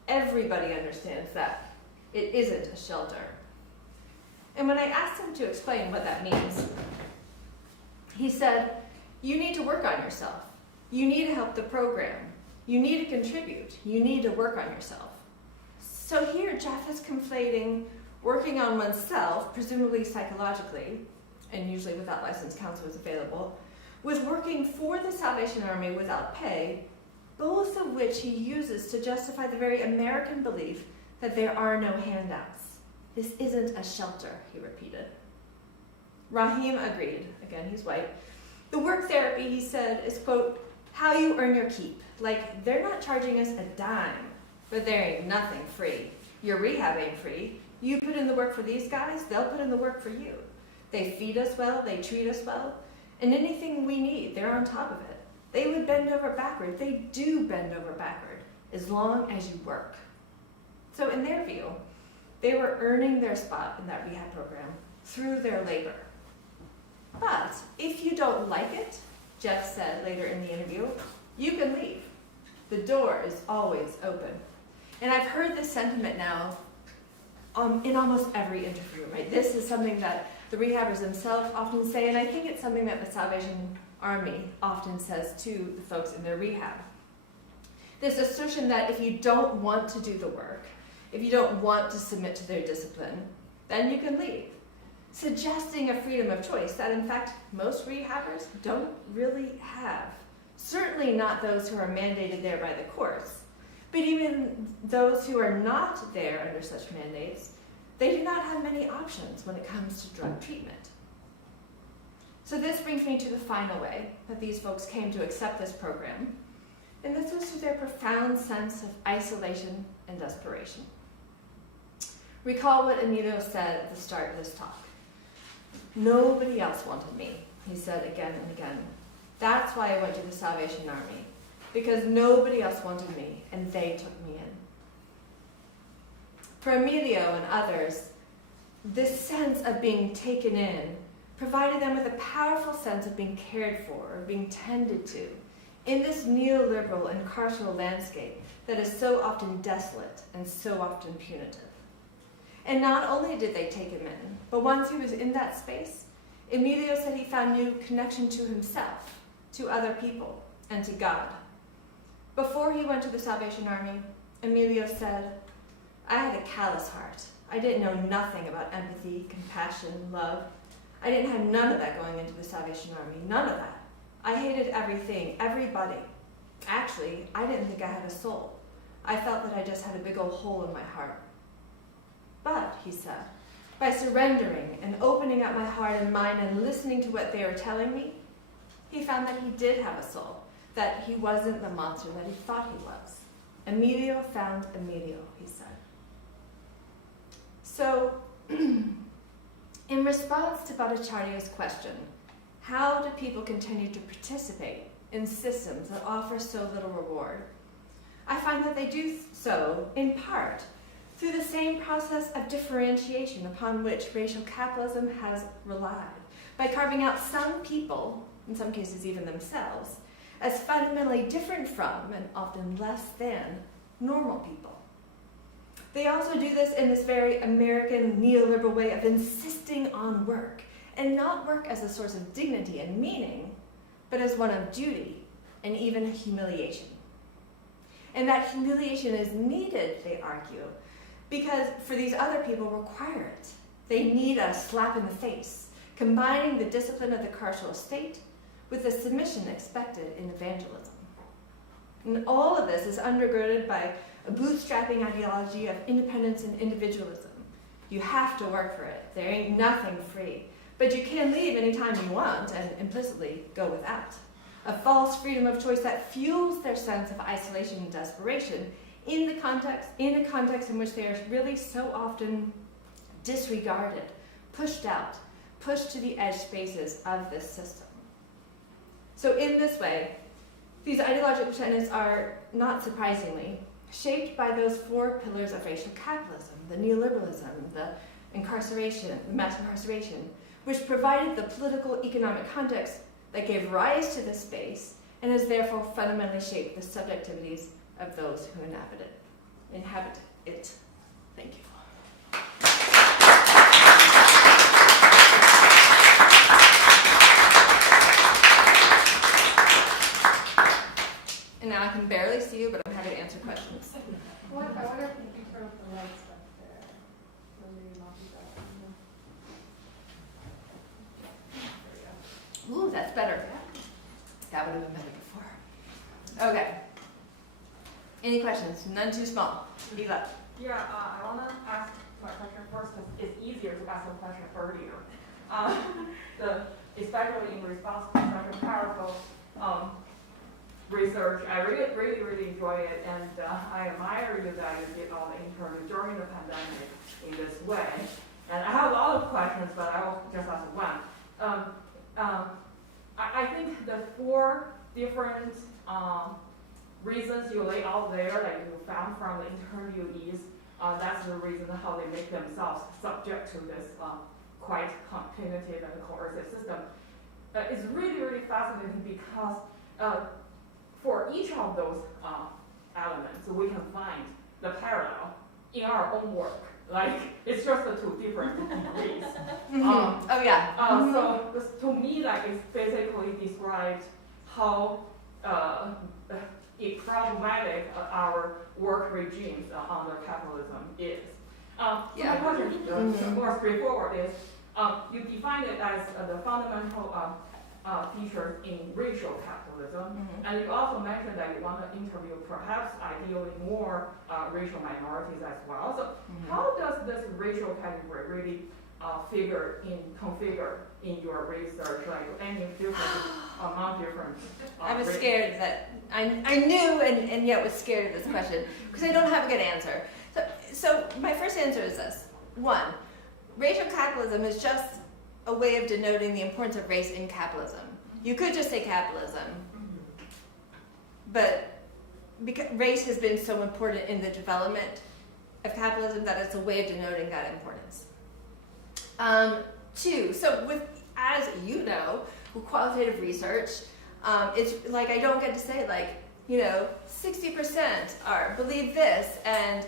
Everybody understands that. It isn't a shelter." And when I asked him to explain what that means, he said, "You need to work on yourself. You need to help the program. You need to contribute. You need to work on yourself." So here Jeff is conflating working on oneself, presumably psychologically, and usually without licensed counselors available, with working for the Salvation Army without pay, both of which he uses to justify the very American belief that there are no handouts. This isn't a shelter, he repeated. Rahim agreed. Again, he's white. The work therapy, he said, is, quote, how you earn your keep. Like, they're not charging us a dime, but there ain't nothing free. Your rehab ain't free. You put in the work for these guys, they'll put in the work for you. They feed us well, they treat us well, and anything we need, they're on top of it. They would bend over backward. They do bend over backward, as long as you work. So in their view, they were earning their spot in that rehab program through their labor. But if you don't like it, Jeff said later in the interview, you can leave. The door is always open. And I've heard this sentiment now in almost every interview, right? This is something that the rehabbers themselves often say, and I think it's something that the Salvation Army often says to the folks in their rehab. This assertion that if you don't want to do the work, if you don't want to submit to their discipline, then you can leave. Suggesting a freedom of choice that, in fact, most rehabbers don't really have. Certainly not those who are mandated there by the courts. But even those who are not there under such mandates, they do not have many options when it comes to drug treatment. So this brings me to the final way that these folks came to accept this program, and this is through their profound sense of isolation and desperation. Recall what Emilio said at the start of this talk. Nobody else wanted me, he said again and again. That's why I went to the Salvation Army, because nobody else wanted me, and they took me in. For Emilio and others, this sense of being taken in provided them with a powerful sense of being cared for, or being tended to, in this neoliberal and carceral landscape that is so often desolate and so often punitive. And not only did they take him in, but once he was in that space, Emilio said he found new connection to himself, to other people, and to God. Before he went to the Salvation Army, Emilio said, I had a callous heart. I didn't know nothing about empathy, compassion, love. I didn't have none of that going into the Salvation Army, none of that. I hated everything, everybody. Actually, I didn't think I had a soul. I felt that I just had a big old hole in my heart. But, he said, by surrendering and opening up my heart and mind and listening to what they were telling me, he found that he did have a soul, that he wasn't the monster that he thought he was. Emilio found Emilio, he said. So, in response to Bhattacharya's question, how do people continue to participate in systems that offer so little reward? I find that they do so, in part, through the same process of differentiation upon which racial capitalism has relied. by carving out some people, in some cases even themselves, as fundamentally different from, and often less than, normal people. They also do this in this very American neoliberal way of insisting on work, and not work as a source of dignity and meaning, but as one of duty and even humiliation. And that humiliation is needed, they argue, because for these other people require it. They need a slap in the face, combining the discipline of the carceral state with the submission expected in evangelism. And all of this is undergirded by a bootstrapping ideology of independence and individualism. You have to work for it. There ain't nothing free. But you can leave anytime you want and implicitly go without. A false freedom of choice that fuels their sense of isolation and desperation in a context in which they are really so often disregarded, pushed out, pushed to the edge spaces of this system. So in this way, these ideological tenets are, not surprisingly, shaped by those four pillars of racial capitalism, the neoliberalism, the incarceration, the mass incarceration, which provided the political economic context that gave rise to this space and has therefore fundamentally shaped the subjectivities of those who inhabit it. Thank you. And now I can barely see you, but I'm happy to answer questions. I wonder if you can turn up the lights back there. Or maybe not do that. Ooh, that's better. That would have been better before. Okay. Any questions? None too small. Eva. Yeah, I want to ask my question first because it's easier to ask the question earlier. Especially in response to such a powerful research, I really enjoy it, and I admire you that you did all the interviews during the pandemic in this way. And I have a lot of questions, but I will just ask one. I think the four different reasons you lay out there that you found from the interviewees, that's the reason how they make themselves subject to this quite punitive and coercive system. It's really fascinating because for each of those elements, we can find the parallel in our own work. Like, it's just the two different degrees. Oh, yeah. So this, to me, like, it's basically describes how problematic our work regimes under capitalism is. So my question, more straightforward, is you define it as the fundamental features in racial capitalism, and you also mentioned that you want to interview perhaps ideally more racial minorities as well. So how does this racial category really configure in your research, like any differences among different I was scared that, I knew and yet was scared of this question because I don't have a good answer. So my first answer is this. One, racial capitalism is just a way of denoting the importance of race in capitalism. You could just say capitalism, but because race has been so important in the development of capitalism that it's a way of denoting that importance. Two, so as you know, with qualitative research, it's like I don't get to say 60% believe this and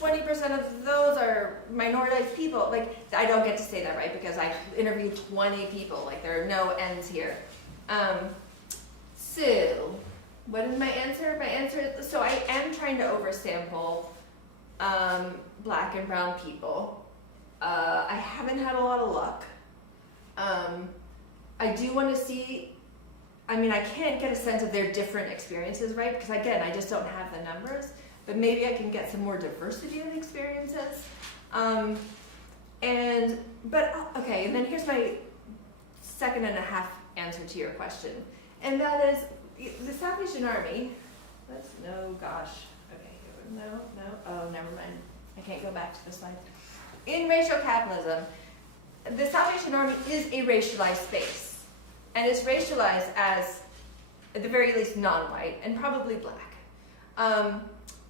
20% of those are minoritized people. Like, I don't get to say that, right? Because I interviewed 20 people. Like, there are no ends here. So, what is my answer? My answer is, so I am trying to oversample black and brown people. I haven't had a lot of luck. I do want to see, I can't get a sense of their different experiences, right? Because again, I just don't have the numbers. But maybe I can get some more diversity of experiences. And then here's my second and a half answer to your question. And that is, the Salvation Army, oh, never mind. I can't go back to the slide. In racial capitalism, the Salvation Army is a racialized space. And it's racialized as, at the very least, non-white, and probably black.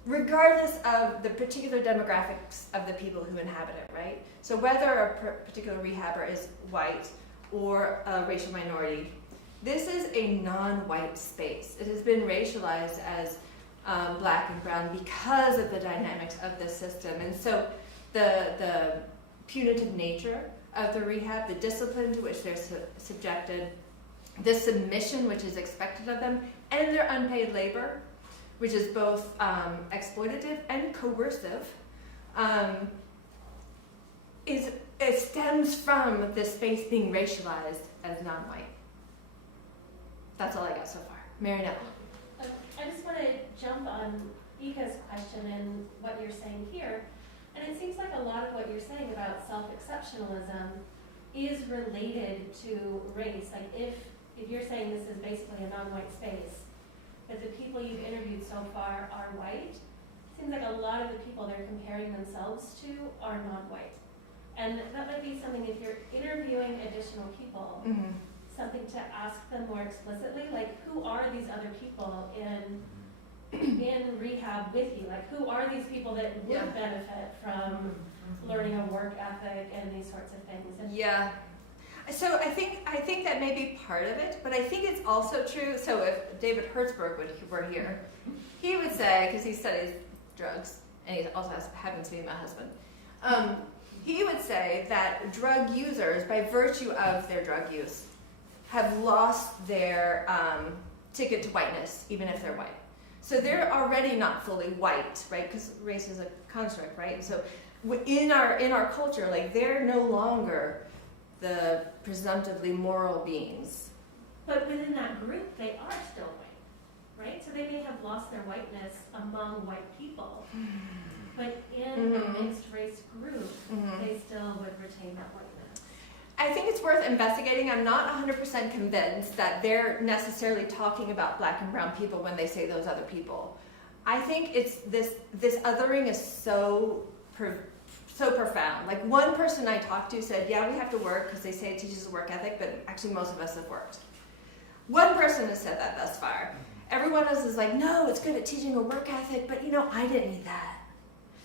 Regardless of the particular demographics of the people who inhabit it, right? So whether a particular rehabber is white or a racial minority. This is a non-white space. It has been racialized as black and brown because of the dynamics of the system. And so the punitive nature of the rehab, the discipline to which they're subjected, the submission which is expected of them, and their unpaid labor, which is both exploitative and coercive, it stems from this space being racialized as non-white. That's all I got so far. Marinette. I just want to jump on Ika's question and what you're saying here. And it seems like a lot of what you're saying about self-exceptionalism is related to race. Like if you're saying this is basically a non-white space, but the people you've interviewed so far are white, it seems like a lot of the people they're comparing themselves to are non-white. And that might be something, if you're interviewing additional people, something to ask them more explicitly, like who are these other people in rehab with you? Like who are these people that would benefit from learning a work ethic and these sorts of things? And So I think that may be part of it, but I think it's also true. So if David Hertzberg were here, he would say, because he studies drugs and he also happens to be my husband, he would say that drug users, by virtue of their drug use, have lost their ticket to whiteness, even if they're white. So they're already not fully white, right? Because race is a construct, right? So in our culture, like they're no longer the presumptively moral beings. But within that group, they are still white, right? So they may have lost their whiteness among white people, but in a mixed race group, they still would retain that whiteness. I think it's worth investigating. I'm not 100% convinced that they're necessarily talking about black and brown people when they say those other people. I think it's this othering is so profound. Like one person I talked to said, yeah, we have to work because they say it teaches a work ethic, but actually most of us have worked. One person has said that thus far. Everyone else is like, no, it's good at teaching a work ethic, but I didn't need that.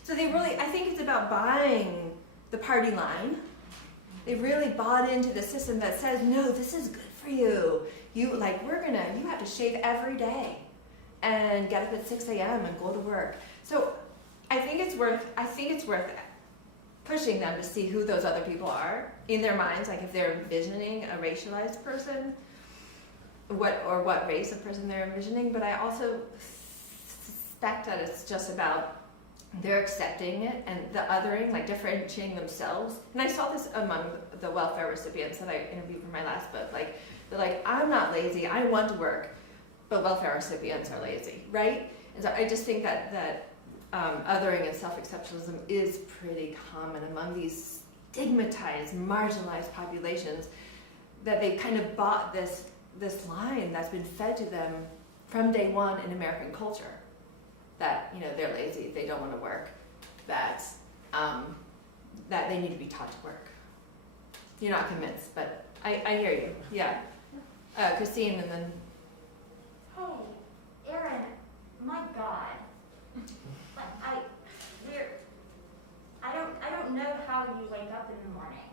So I think it's about buying the party line. They really bought into the system that says, no, this is good for you. You have to shave every day and get up at 6 a.m. and go to work. So I think it's worth pushing them to see who those other people are in their minds, like if they're envisioning a racialized person, what race of person they're envisioning. But I also suspect that it's just about they're accepting it and the othering, like differentiating themselves. And I saw this among the welfare recipients that I interviewed for my last book. Like they're like, I'm not lazy, I want to work, but welfare recipients are lazy, right? And so I just think that othering and self-exceptionalism is pretty common among these stigmatized, marginalized populations, that they've kind of bought this line that's been fed to them from day one in American culture, that they're lazy, they don't want to work, that they need to be taught to work. You're not convinced, but I hear you. Yeah, Christine, and then. Hey, Erin, my God. I don't know how you wake up in the morning.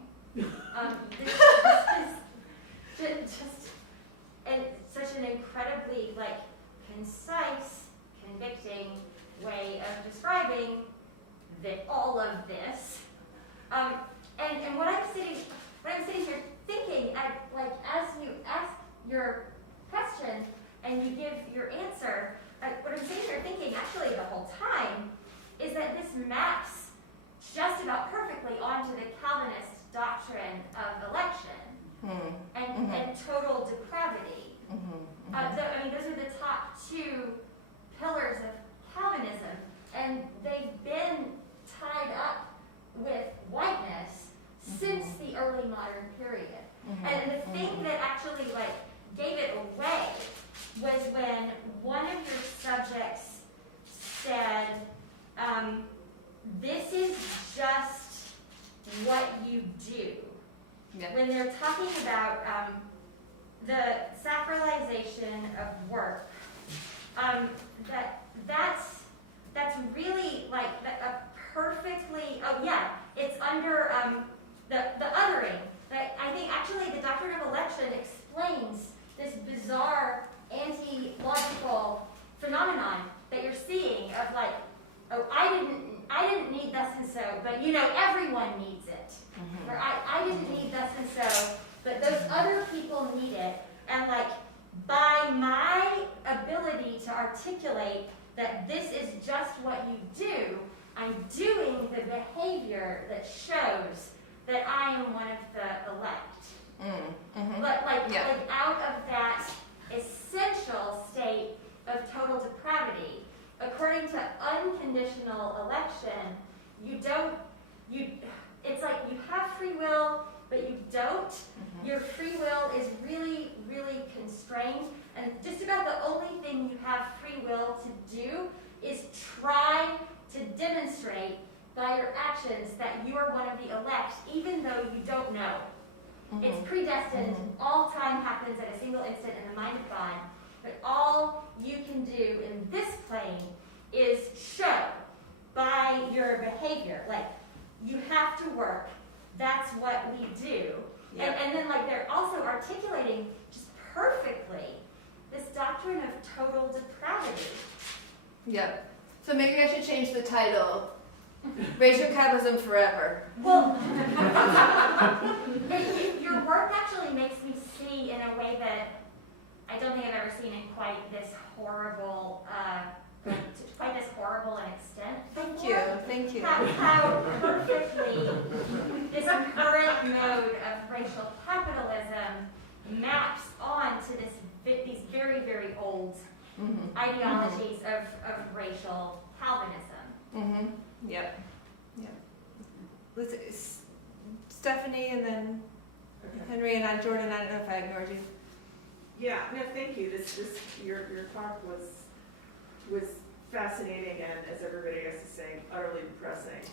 This is just such an incredibly concise, convicting way of describing all of this. And what I'm sitting here thinking, as you ask your question and you give your answer, what I'm sitting here thinking actually the whole time is that this maps just about perfectly onto the Calvinist doctrine of election and total depravity. Those are the top two pillars of Calvinism, and they've been tied up with whiteness since the early modern period. And the thing that actually gave it away was when one of your subjects said, this is just what you do. Yeah. When they're talking about the sacralization of work, that's really a perfectly, it's under the othering That I think actually the doctrine of election explains this bizarre anti-logical phenomenon that you're seeing of like, oh, I didn't need thus and so, but you know, everyone needs it. Mhm. Or I didn't need thus and so, but those other people need it. And like, by my ability to articulate that this is just what you do, I'm doing the behavior that shows that I am one of the elect. Mhm. Like Yeah. out of that essential state of total depravity, according to unconditional election, it's like you have free will, but you don't. Your free will is really, really constrained, and just about the only thing you have free will to do is try to demonstrate by your actions that you are one of the elect, even though you don't know. It's predestined. All time happens at a single instant in the mind of God. But all you can do in this plane is show by your behavior. Like, you have to work. That's what we do. Yeah. And then, like, they're also articulating just perfectly this doctrine of total depravity. Yep. So maybe I should change the title. Racial Capitalism Forever. Well, your work actually makes me see in a way that I don't think I've ever seen in quite this horrible, an extent. Thank you. How perfectly this current mode of racial capitalism maps on to these very, very old ideologies of racial Calvinism. Yep. Stephanie and then Henry and I, Jordan, I don't know if I ignored you. Yeah, no, thank you. Your talk was fascinating and, as everybody else is saying, utterly depressing.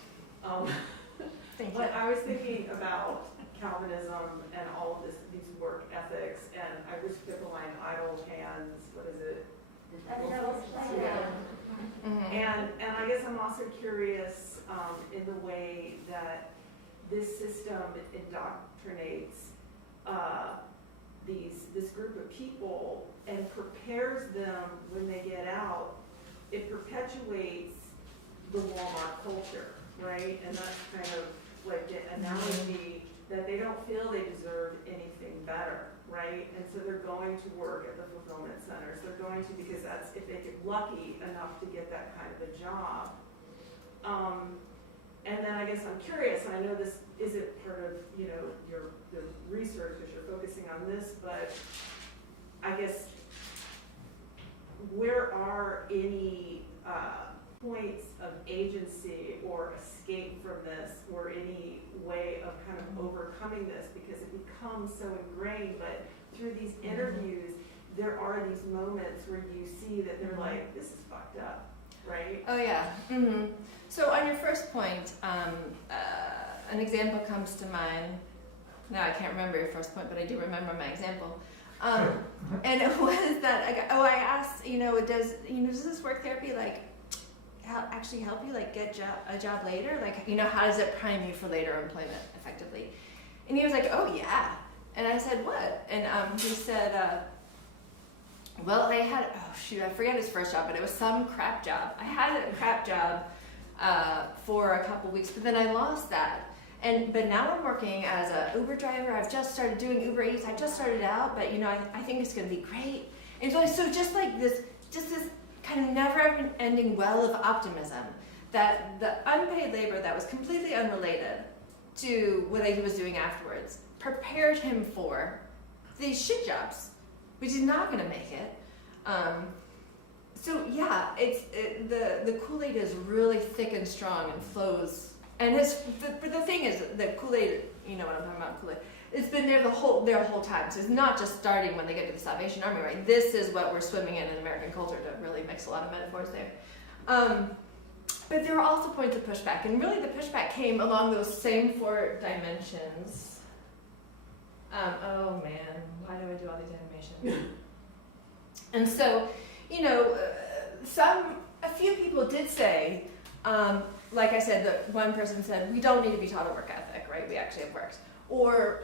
Thank you. But I was thinking about Calvinism and all of these work ethics, and I wish we could line idle hands. What is it? And I guess I'm also curious in the way that this system indoctrinates this group of people and prepares them when they get out. It perpetuates the Walmart culture, right? And that's kind of like the analogy that they don't feel they deserve anything better, right? And so they're going to work at the fulfillment centers. They're going to, because that's if they get lucky enough to get that kind of a job. And then I guess I'm curious, and I know this isn't part of the research because you're focusing on this, but I guess where are any points of agency or escape from this, or any way of kind of overcoming this, because it becomes so ingrained. But through these interviews, there are these moments where you see that they're like, this is fucked up, right? Oh yeah. So on your first point, an example comes to mind. Now I can't remember your first point, but I do remember my example. And it was that I asked, does this work therapy actually help you get a job later? How does it prime you for later employment effectively? And he was like, oh yeah. And I said, what? And he said, well, I forget his first job, but it was some crap job. I had a crap job for a couple weeks, but then I lost that. But now I'm working as an Uber driver. I've just started doing Uber Eats. I just started out, but I think it's going to be great. And so just this kind of never-ending well of optimism that the unpaid labor that was completely unrelated to what he was doing afterwards prepared him for these shit jobs, which is not going to make it. So yeah, the Kool-Aid is really thick and strong and flows. And but the thing is, the Kool-Aid, you know what I'm talking about, Kool-Aid, it's been there the whole time. So it's not just starting when they get to the Salvation Army, right? This is what we're swimming in American culture, to really mix a lot of metaphors there. But there were also points of pushback, and really the pushback came along those same 4 dimensions. Oh man, why do I do all these animations? And so, a few people did say, like I said, one person said, we don't need to be taught a work ethic, right? We actually have works. Or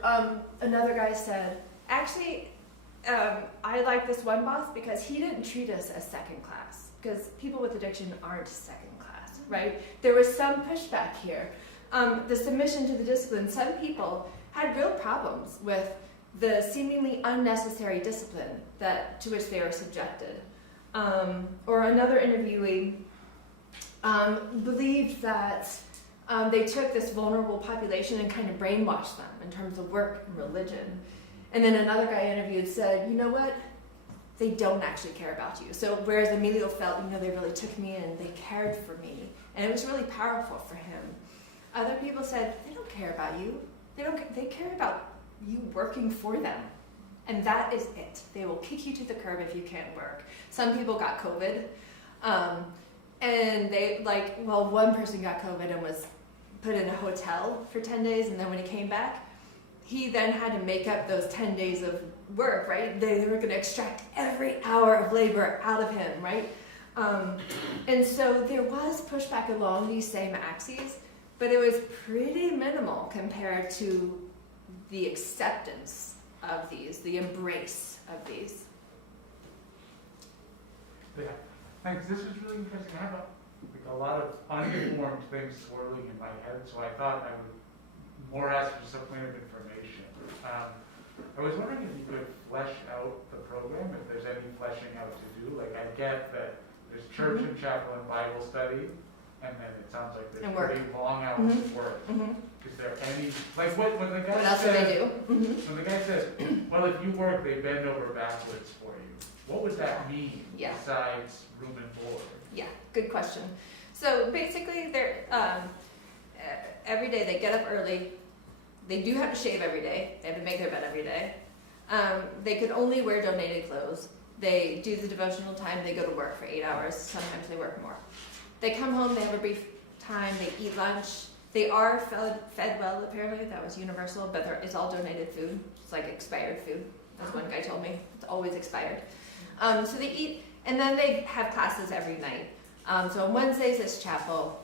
another guy said, actually, I like this one boss because he didn't treat us as second class, because people with addiction aren't second class, right? There was some pushback here. The submission to the discipline, some people had real problems with the seemingly unnecessary discipline to which they were subjected. Or another interviewee believed that they took this vulnerable population and kind of brainwashed them in terms of work and religion. And then another guy interviewed said, you know what? They don't actually care about you. So whereas Emilio felt, they really took me in, they cared for me. And it was really powerful for him. Other people said, they don't care about you. They care about you working for them. And that is it. They will kick you to the curb if you can't work. Some people got COVID. And they, one person got COVID and was put in a hotel for 10 days. And then when he came back, he then had to make up those 10 days of work, right? They were going to extract every hour of labor out of him, right? And so there was pushback along these same axes, but it was pretty minimal compared to the acceptance of these, the embrace of these. Yeah, thanks. This was really interesting. I have a lot of uninformed things swirling in my head, so I thought I would more ask for some kind of information. I was wondering if you could flesh out the program, if there's any fleshing out to do. Like, I get that there's church and chapel and Bible study, and then it sounds like there's pretty long hours of work. Is there any, like, when the guy What else do they do? When the guy says, well, if you work, they bend over backwards for you, what would that mean besides room and board? Yeah, good question. So basically, they're every day they get up early. They do have to shave every day. They have to make their bed every day. They could only wear donated clothes. They do the devotional time. They go to work for 8 hours. Sometimes they work more. They come home. They have a brief time. They eat lunch. They are fed well, apparently. That was universal, but it's all donated food. It's like expired food. That's one guy told me. It's always expired. So they eat, and then they have classes every night. So on Wednesdays, it's chapel.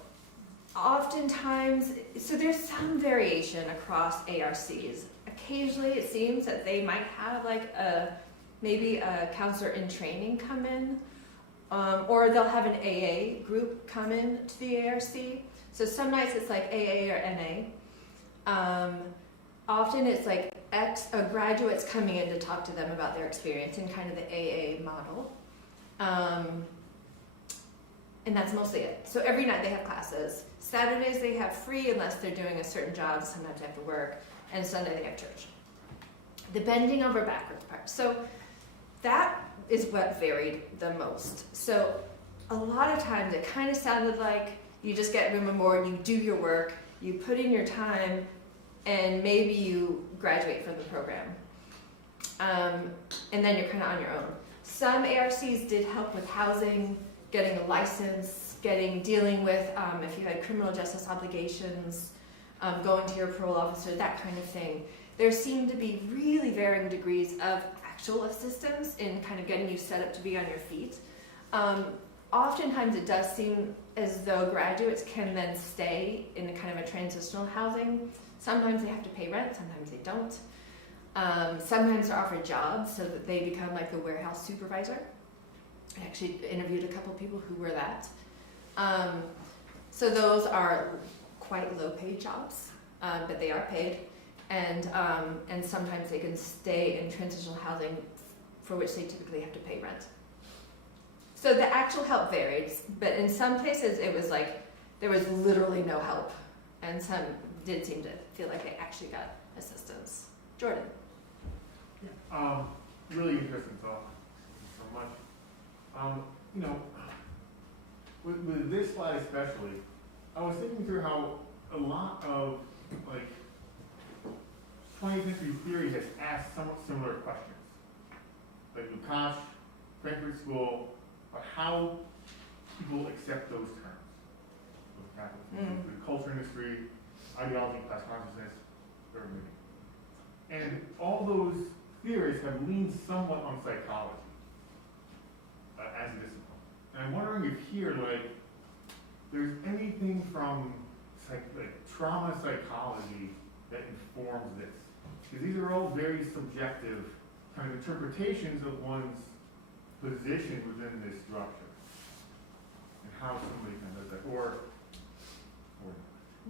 Oftentimes, so there's some variation across ARCs. Occasionally, it seems that they might have maybe a counselor in training come in, or they'll have an AA group come in to the ARC. So some nights it's like AA or NA. Often it's like graduates coming in to talk to them about their experience in kind of the AA model. And that's mostly it. So every night they have classes. Saturdays they have free unless they're doing a certain job. Sometimes they have to work. And Sunday they have church. The bending over backwards part. So that is what varied the most. So a lot of times it kind of sounded like you just get room and board, you do your work, you put in your time, and maybe you graduate from the program. And then you're kind of on your own. Some ARCs did help with housing, getting a license, dealing with if you had criminal justice obligations, going to your parole officer, that kind of thing. There seemed to be really varying degrees of actual assistance in kind of getting you set up to be on your feet. Oftentimes it does seem as though graduates can then stay in a kind of a transitional housing. Sometimes they have to pay rent, sometimes they don't. Sometimes they're offered jobs so that they become like the warehouse supervisor. I actually interviewed a couple people who were that. So those are quite low paid jobs, but they are paid. And sometimes they can stay in transitional housing for which they typically have to pay rent. So the actual help varied, but in some places it was like there was literally no help, and some did seem to feel like they actually got assistance. Jordan. Really interesting thought. Thank you so much. With this slide especially, I was thinking through how a lot of 20th century theory has asked somewhat similar questions. Like Lukács, Frankfurt School, but how people accept those terms. Capitalism, the culture industry, ideology, class consciousness, third meaning. And all those theories have leaned somewhat on psychology as a discipline. And I'm wondering if here, there's anything from trauma psychology that informs this? Because these are all very subjective kind of interpretations of one's position within this structure, and how somebody kind of does that, or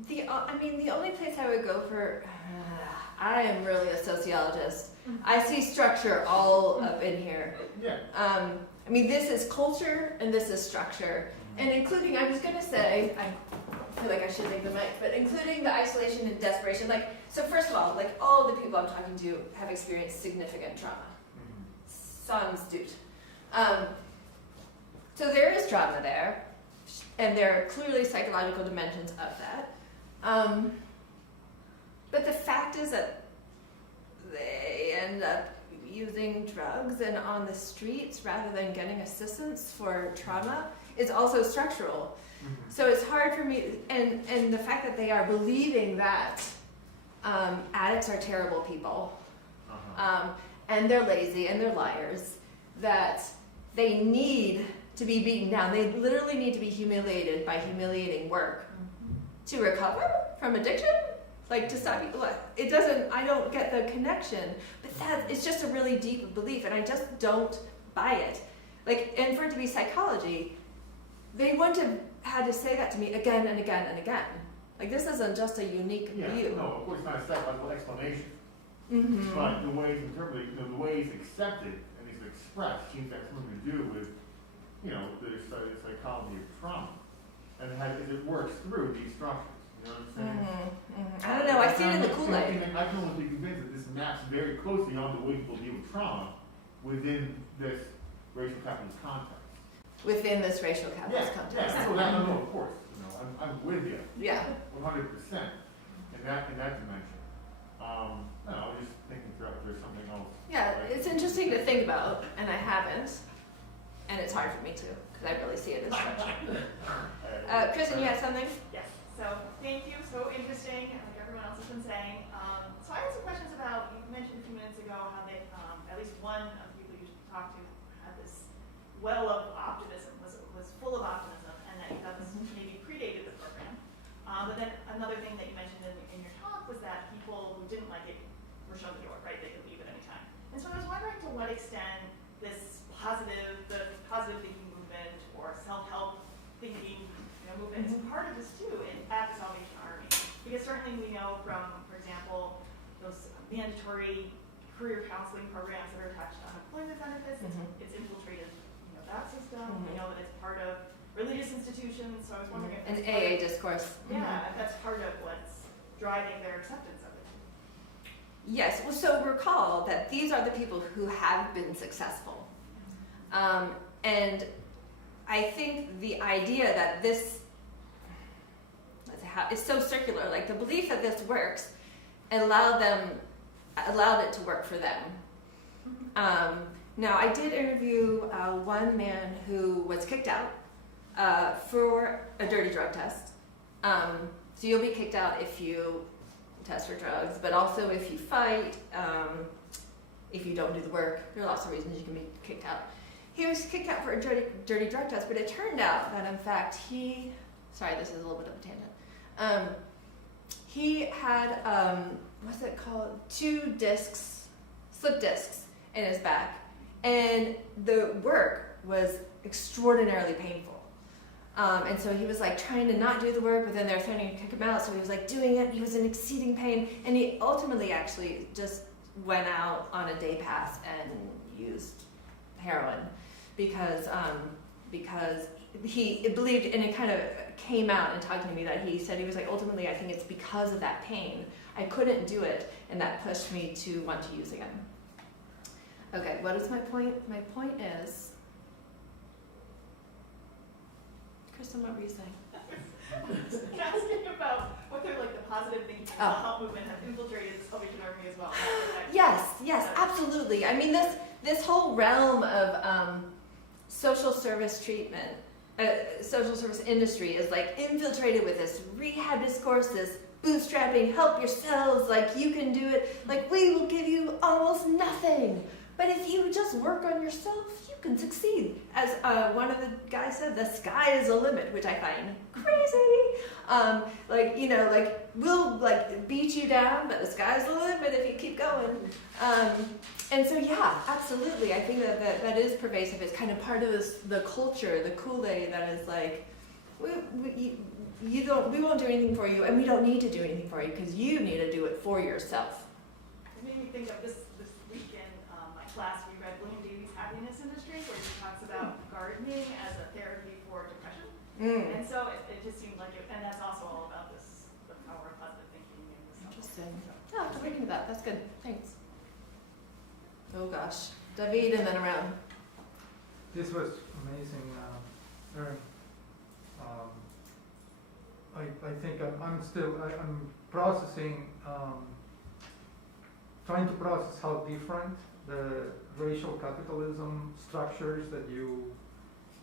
the only place I would go for, I am really a sociologist. I see structure all up in here. yeah. I mean, this is culture and this is structure. And including, I was going to say, I feel like I should take the mic, but including the isolation and desperation. Like, so first of all, like all of the people I'm talking to have experienced significant trauma. Some do. So there is trauma there, and there are clearly psychological dimensions of that. But the fact is that they end up using drugs and on the streets rather than getting assistance for trauma is also structural. So it's hard for me, and the fact that they are believing that addicts are terrible people, and they're lazy and they're liars, that they need to be beaten down. They literally need to be humiliated by humiliating work to recover from addiction. Like to stop people, it doesn't. I don't get the connection, but it's just a really deep belief, and I just don't buy it. Like, and for it to be psychology, they wouldn't have had to say that to me again and again and again. Like, this isn't just a unique view. No, of course not a psychological explanation. But the way it's interpreted, the way it's accepted and it's expressed seems to have something to do with, the psychology of trauma, and as it works through these structures. You know what I'm saying? I don't know. I see it in the Kool-Aid. I can almost be convinced that this maps very closely on the way people deal with trauma within this racial capitalist context. Within this racial capitalist context. Yeah. No, of course. I'm with you. Yeah. 100% in that dimension. I was just thinking through if there's something else. Yeah, it's interesting to think about, and I haven't, and it's hard for me to, because I really see it as structure. Kristen, you had something? Yes, so thank you, so interesting, like everyone else has been saying. So I had some questions about, you mentioned a few minutes ago how they, at least one of the people you talked to had this well of optimism, was full of optimism, and that you thought this maybe predated the program. But then another thing that you mentioned in your talk was that people who didn't like it were shown the door, right? They could leave at any time. And so I was wondering to what extent the positive thinking movement or self-help thinking movement is part of this too at the Salvation Army. Because certainly we know from, for example, those mandatory career counseling programs that are attached to unemployment benefits, it's infiltrated that system. We know that it's part of religious institutions, so I was wondering if An AA discourse. Yeah, if that's part of what's driving their acceptance of it. Yes, well, so recall that these are the people who have been successful. And I think the idea that this is so circular, like the belief that this works allowed it to work for them. Now, I did interview one man who was kicked out for a dirty drug test. So you'll be kicked out if you test for drugs, but also if you fight, if you don't do the work. There are lots of reasons you can be kicked out. He was kicked out for a dirty drug test, but it turned out that in fact sorry, this is a little bit of a tangent. He had, what's it called? 2 slip discs in his back. And the work was extraordinarily painful. And so he was like trying to not do the work, but then they were threatening to kick him out. So he was like doing it. He was in exceeding pain. And he ultimately actually just went out on a day pass and used heroin because he believed, and it kind of came out and talked to me that he said he was like, ultimately, I think it's because of that pain. I couldn't do it, and that pushed me to want to use again. Okay, what is my point? My point is, Kristen, what were you saying? Asking about whether like the positive thinking self-help movement have infiltrated the Salvation Army as well. Yes, absolutely. I mean, this whole realm of social service treatment, social service industry is like infiltrated with this rehab discourse, this bootstrapping, help yourselves, like you can do it, like we will give you almost nothing But if you just work on yourself, you can succeed. As one of the guys said, the sky is the limit, which I find crazy. We'll beat you down, but the sky's the limit if you keep going. And so, yeah, absolutely. I think that is pervasive. It's kind of part of the culture, the Kool-Aid that is like, we won't do anything for you, and we don't need to do anything for you because you need to do it for yourself. It made me think of this week in my class. We read William Davies' Happiness Industry, where he talks about gardening as a therapy for depression. And so it just seemed like it, and that's also all about the power of positive thinking and this. Interesting. Oh, I'm looking at that. That's good. Thanks. Oh gosh, David, and then around. This was amazing, Erin. I think I'm processing, trying to process how different the racial capitalism structures that you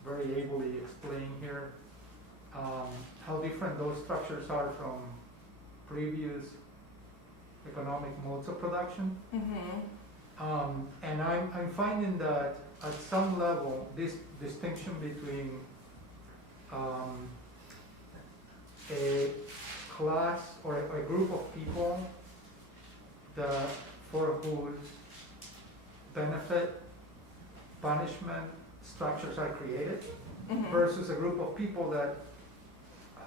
very ably explain here, how different those structures are from previous economic modes of production. And I'm finding that at some level, this distinction between a class or a group of people that for whose benefit punishment structures are created versus a group of people that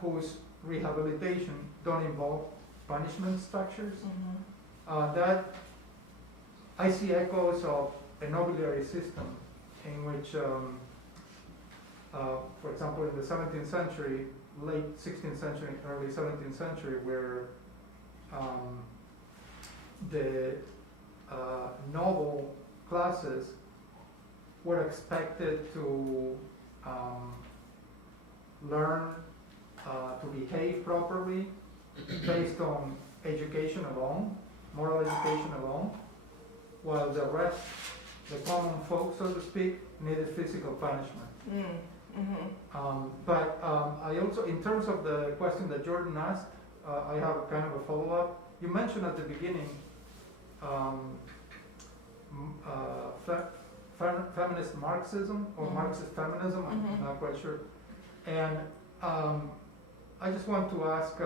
whose rehabilitation don't involve punishment structures. That I see echoes of a nobiliary system in which, for example, in the 17th century, late 16th century, early 17th century, where the noble classes were expected to learn to behave properly based on education alone, moral education alone, while the rest, the common folk, so to speak, needed physical punishment. But I also, in terms of the question that Jordan asked, I have kind of a follow-up. You mentioned at the beginning feminist Marxism or Marxist feminism, I'm not quite sure. And I just want to ask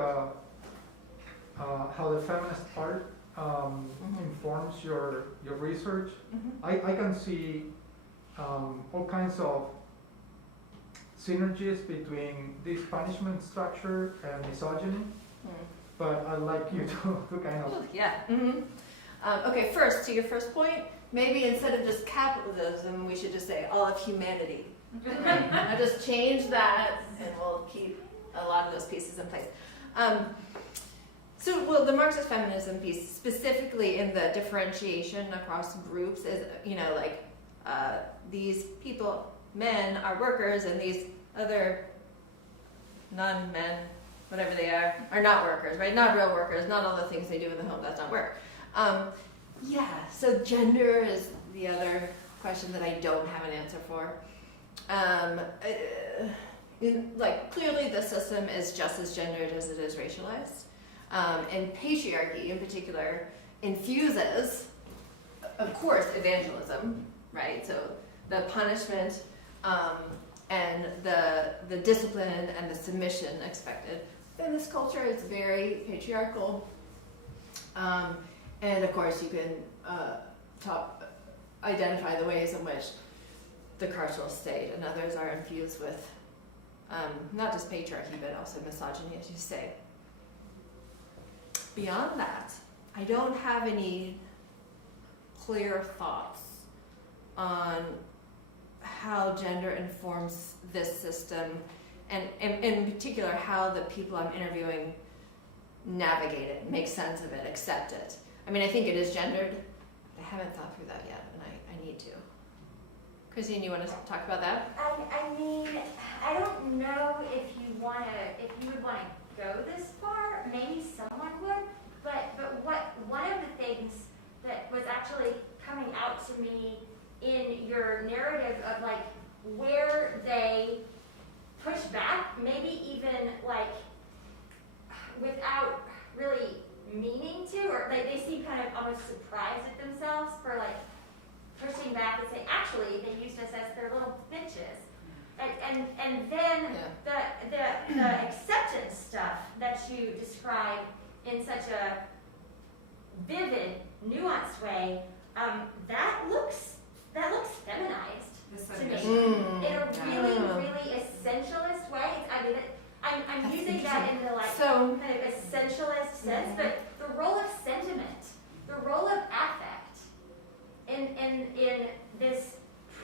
how the feminist part informs your research. I can see all kinds of synergies between this punishment structure and misogyny, but I'd like you to kind of... Okay, first, to your first point, maybe instead of just capitalism, we should just say all of humanity. I'll just change that, and we'll keep a lot of those pieces in place. So the Marxist feminism piece, specifically in the differentiation across groups, is, these people, men, are workers, and these other non-men, whatever they are not workers, right? Not real workers, not all the things they do in the home, that's not work. So gender is the other question that I don't have an answer for. Clearly the system is just as gendered as it is racialized. And patriarchy in particular infuses, of course, evangelism, right? So the punishment and the discipline and the submission expected. In this culture, it's very patriarchal. And of course, you can identify the ways in which the carceral state and others are infused with not just patriarchy, but also misogyny, as you say. Beyond that, I don't have any clear thoughts on how gender informs this system, and in particular, how the people I'm interviewing navigate it, make sense of it, accept it. I mean, I think it is gendered. I haven't thought through that yet, and I need to. Christine, you want to talk about that? I mean, I don't know if you would want to go this far. Maybe someone would, but one of the things that was actually coming out to me in your narrative of where they push back, maybe even without really meaning to, or they seem kind of almost surprised at themselves for pushing pushing back and saying, actually, they used us as their little bitches. And then the acceptance stuff that you describe in such a vivid, nuanced way, that looks feminized to me in a really, really essentialist way. I mean, I'm using that in the kind of essentialist sense, but the role of sentiment, the role of affect in this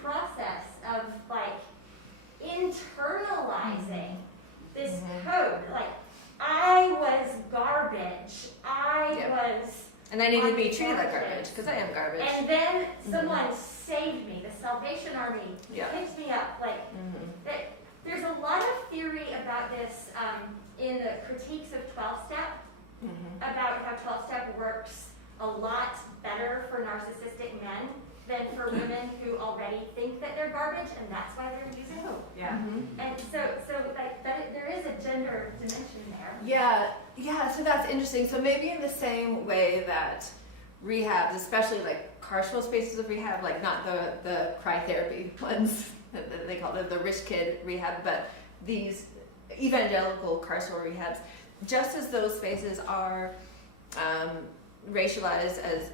process of like internalizing this code, like I was garbage, and I needed to be treated like garbage because I am garbage. And then someone saved me. The Salvation Army picked me up. Like that. There's a lot of theory about this in the critiques of 12-step, about how 12-step works a lot better for narcissistic men than for women who already think that they're garbage, and that's why they're using it. Yeah. And so like that, there is a gender dimension there. Yeah, so that's interesting. So maybe in the same way that rehabs, especially like carceral spaces of rehab, like not the cry therapy ones, they call it the rich kid rehab, but these evangelical carceral rehabs, just as those spaces are racialized as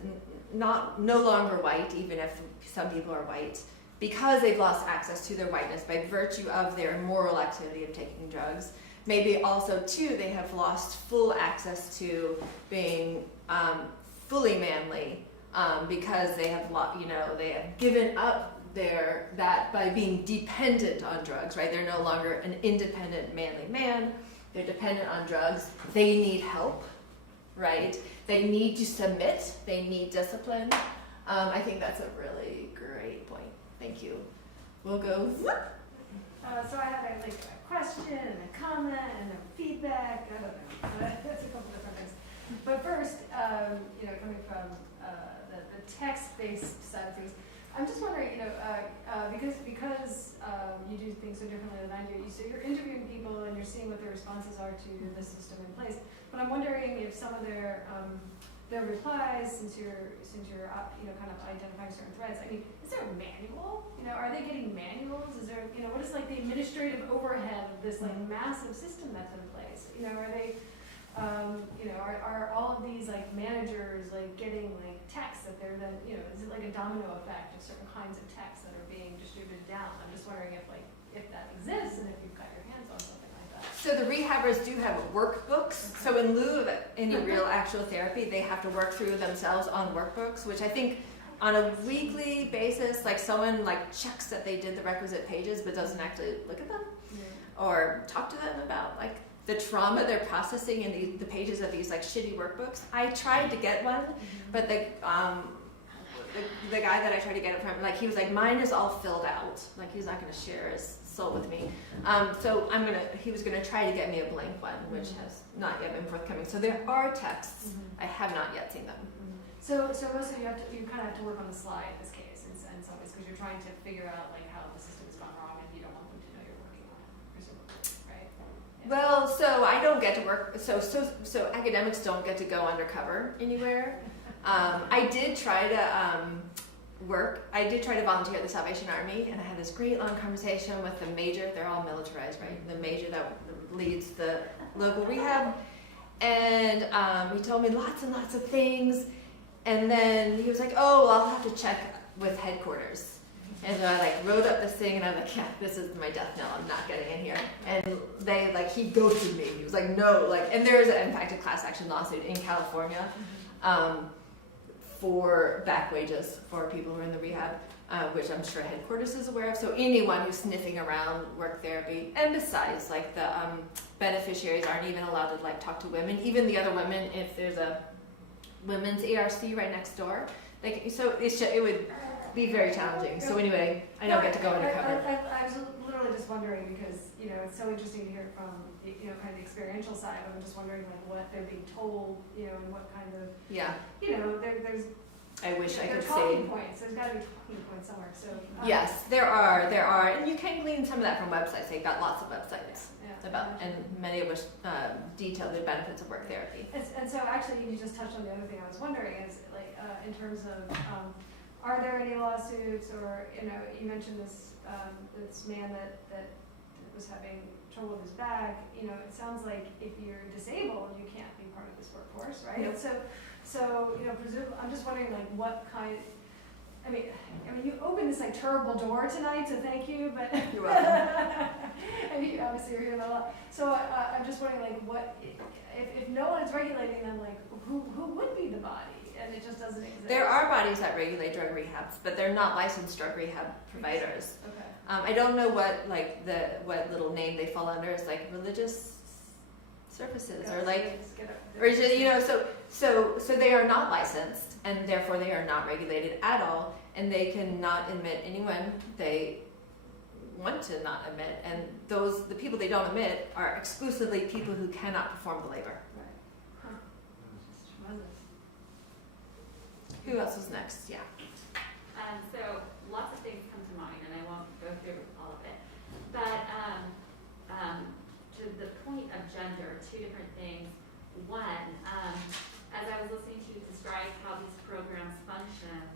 no longer white, even if some people are white, because they've lost access to their whiteness by virtue of their immoral activity of taking drugs. Maybe also too, they have lost full access to being fully manly because they have they have given up that by being dependent on drugs, right? They're no longer an independent manly man. They're dependent on drugs. They need help, right? They need to submit. They need discipline. I think that's a really great point. Thank you. We'll go. So I have a question and a comment and a feedback. I don't know. That's a couple different things. But first, coming from the text-based side of things, I'm just wondering, because you do things so differently than I do. So you're interviewing people and you're seeing what their responses are to the system in place. But I'm wondering if some of their replies, since you're kind of identifying certain threads. I mean, is there a manual? Are they getting manuals? Is there what is like the administrative overhead of this like massive system that's in place? Are they are all of these like managers like getting like texts that they're then is it like a domino effect of certain kinds of texts that are being distributed down? I'm just wondering if that exists and if you've got your hands on something like that. So the rehabbers do have workbooks. So in lieu of any real actual therapy, they have to work through themselves on workbooks, which I think on a weekly basis, like someone like checks that they did the requisite pages but doesn't actually look at them or talk to them about like the trauma they're processing in the pages of these like shitty workbooks. I tried to get one, but the guy that I tried to get it from, like he was like, mine is all filled out. Like he's not going to share his soul with me. So he was gonna try to get me a blank one, which has not yet been forthcoming. So there are texts. I have not yet seen them. So most of you kind of have to work on the slide in this case in some ways because you're trying to figure out like how the system has gone wrong and you don't want them to know you're working on it, presumably, right? Yeah. Well, so I don't get to work. So academics don't get to go undercover anywhere. I did try to I did try to volunteer at the Salvation Army, and I had this great long conversation with the major. They're all militarized, right? The major that leads the local rehab, and he told me lots and lots of things. And then he was like, "Oh, well, I'll have to check with headquarters." And so I like wrote up this thing, and I'm like, "Yeah, this is my death knell. I'm not getting in here." And they he ghosted me. He was like, "No," and there is in fact a class action lawsuit in California. For back wages for people who are in the rehab, which I'm sure headquarters is aware of. So anyone who's sniffing around work therapy, and besides, like the beneficiaries aren't even allowed to like talk to women. Even the other women, if there's a women's ARC right next door, it would be very challenging. So anyway, I don't get to go undercover. I was literally just wondering because it's so interesting to hear from kind of the experiential side. I'm just wondering like what they're being told, and what kind of there's. I wish I could there are talking say. points. There's got to be talking points somewhere. So yes, there are, and you can glean some of that from websites. They've got lots of websites about, and many of which detail the benefits of work therapy. And so actually, you just touched on the other thing I was wondering is like in terms of are there any lawsuits, or, you know, you mentioned this, this man that was having trouble with his back, you know, it sounds like if you're disabled, you can't be part of this workforce, right? Nope. So, you know, I'm just wondering, like, what kind, I mean, you opened this, like, terrible door tonight, so thank you, but. You're welcome. And you, obviously you're hearing a lot. So I'm just wondering, like, what, if no one is regulating them, like, who would be the body? And it just doesn't exist. There are bodies that regulate drug rehabs, but they're not licensed drug rehab providers. Okay. I don't know what what little name they fall under. It's like religious services or like, or you know, so they are not licensed, and therefore they are not regulated at all, and they cannot admit anyone they want to not admit, and the people they don't admit are exclusively people who cannot perform the labor. Right. Huh. Tremendous. Who else was next? Yeah. So lots of things come to mind, and I won't go through all of it. But to the point of gender, two different things. One, as I was listening to you describe how these programs function,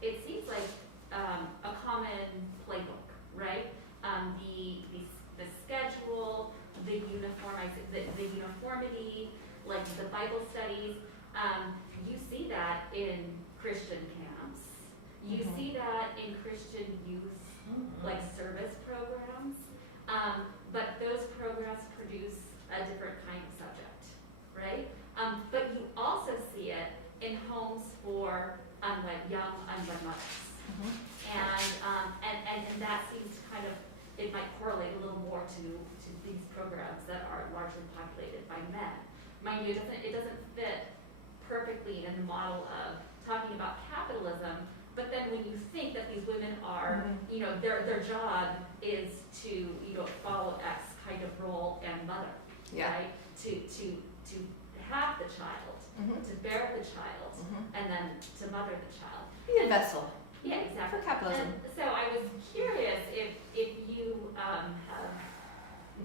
it seems like a common playbook, right? The schedule, the uniformity, like the Bible studies. You see that in Christian camps. You see that in Christian youth, like service programs. But those programs produce a different kind of subject, right? But you also see it in homes for young unwed mothers. And that seems to kind of, it might correlate a little more to these programs that are largely populated by men. Mind you, it doesn't fit perfectly in the model of talking about capitalism, but then when you think that these women are, you know, their job is to, you know, follow X kind of role and mother, right? To have the child, to bear the child, and then to mother the child. Be a vessel. Yeah, exactly. For capitalism. And so I was curious if you have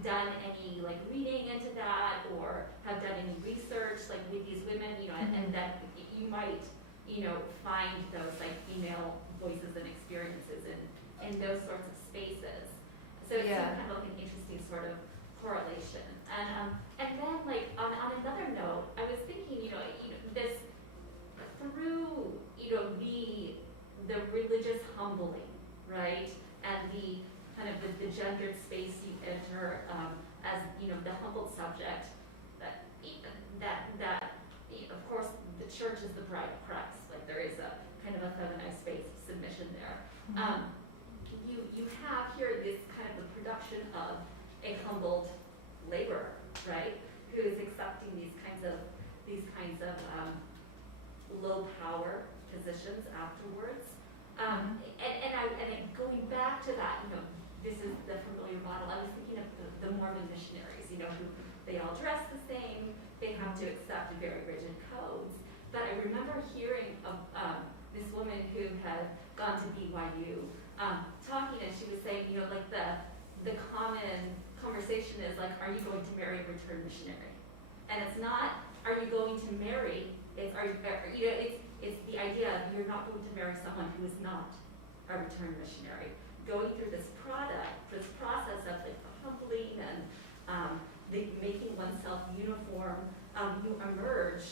done any like reading into that, or have done any research like with these women, you know, and that you might, you know, find those like female voices and experiences in those sorts of spaces. So it seemed kind of like an interesting sort of correlation. And then like on another note, I was thinking, you know, this through, you know, the religious humbling, right, and the kind of the gendered space you enter as, you know, the humbled subject, that of course the church is the bride of Christ, like there is a kind of a feminized space of submission there. You have here this kind of the production of a humbled laborer, right, who is accepting these kinds of low power positions afterwards. And going back to that, you know, this is the familiar model. I was thinking of the Mormon missionaries, you know, who they all dress the same, they have to accept very rigid codes. But I remember hearing of this woman who had gone to BYU talking, and she was saying, you know, like the common conversation is like, are you going to marry a return missionary? And it's not, are you going to marry? It's it's the idea of you're not going to marry someone who is not a return missionary. Going through this process of like the humbling and the making oneself uniform, you emerge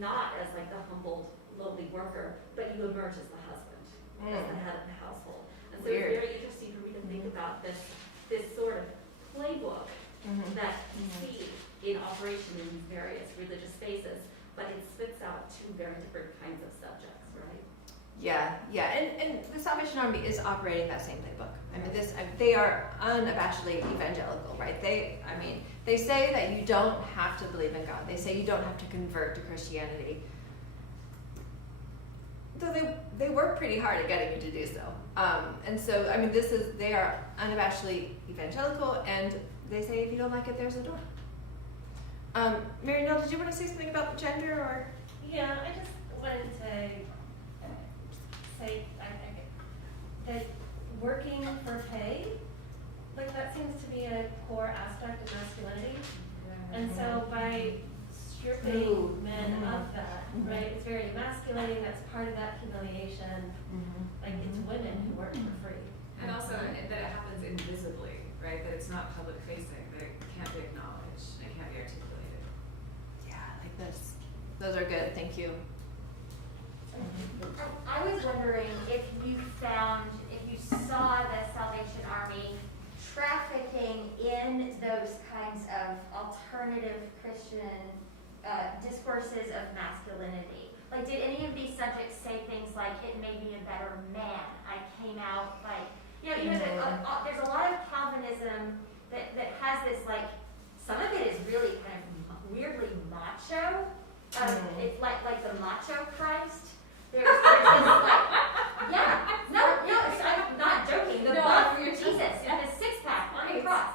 not as like the humbled, lowly worker, but you emerge as the husband, as the head of the household. And so it's very interesting for me to think about this sort of playbook that you see in operation in these various religious spaces, but it spits out two very different kinds of subjects, right? Yeah, and the Salvation Army is operating that same playbook. I mean, they are unabashedly evangelical, right? They say that you don't have to believe in God. They say you don't have to convert to Christianity. Though they work pretty hard at getting you to do so. And so, I mean, they are unabashedly evangelical, and they say if you don't like it, there's a door. Mary Nell, did you want to say something about gender, or? Yeah, I just wanted to say that working for pay, like that seems to be a core aspect of masculinity. And so by stripping men of that, right, it's very emasculating, that's part of that humiliation. Like, it's women who work for free. And also that it happens invisibly, right? That it's not public facing, that it can't be acknowledged, and it can't be articulated. Yeah, like this. Those are good, thank you. I was wondering if you saw the Salvation Army trafficking in those kinds of alternative Christian discourses of masculinity. Like, did any of these subjects say things like, it made me a better man? I came out like, there's a lot of Calvinism that has this, like, some of it is really kind of weirdly macho. It's like the macho Christ. There's this, like, I'm not joking. The buff for Jesus, the six-pack on the cross.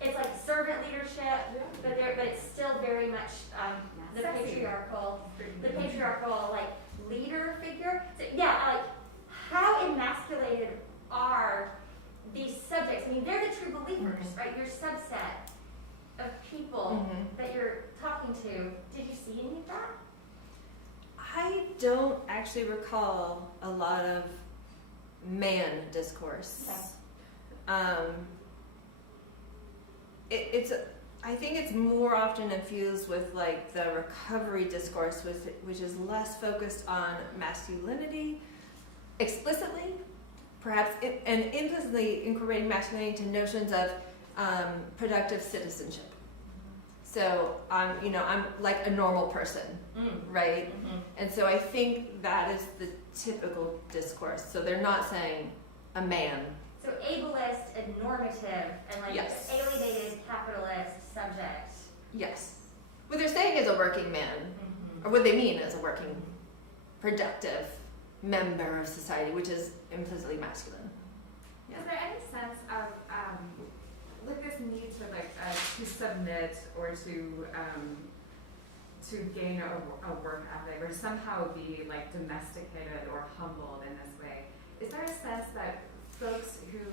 It's like servant leadership, but it's still very much the patriarchal like leader figure. So, like, how emasculated are these subjects? I mean, they're the true believers, right? Your subset of people that you're talking to. Did you see any of that? I don't actually recall a lot of man discourse. I think it's more often infused with like the recovery discourse, which is less focused on masculinity explicitly, perhaps, and implicitly incorporating masculinity into notions of productive citizenship. So I'm like a normal person, right? And so I think that is the typical discourse. So they're not saying a man. So ableist and normative and like Yes. alienated capitalist subject. Yes. What they're saying is a working man, or what they mean is a working, productive member of society, which is implicitly masculine. Yeah. Is there any sense of like this need to submit or to gain a work ethic or somehow be like domesticated or humbled in this way? Is there a sense that folks who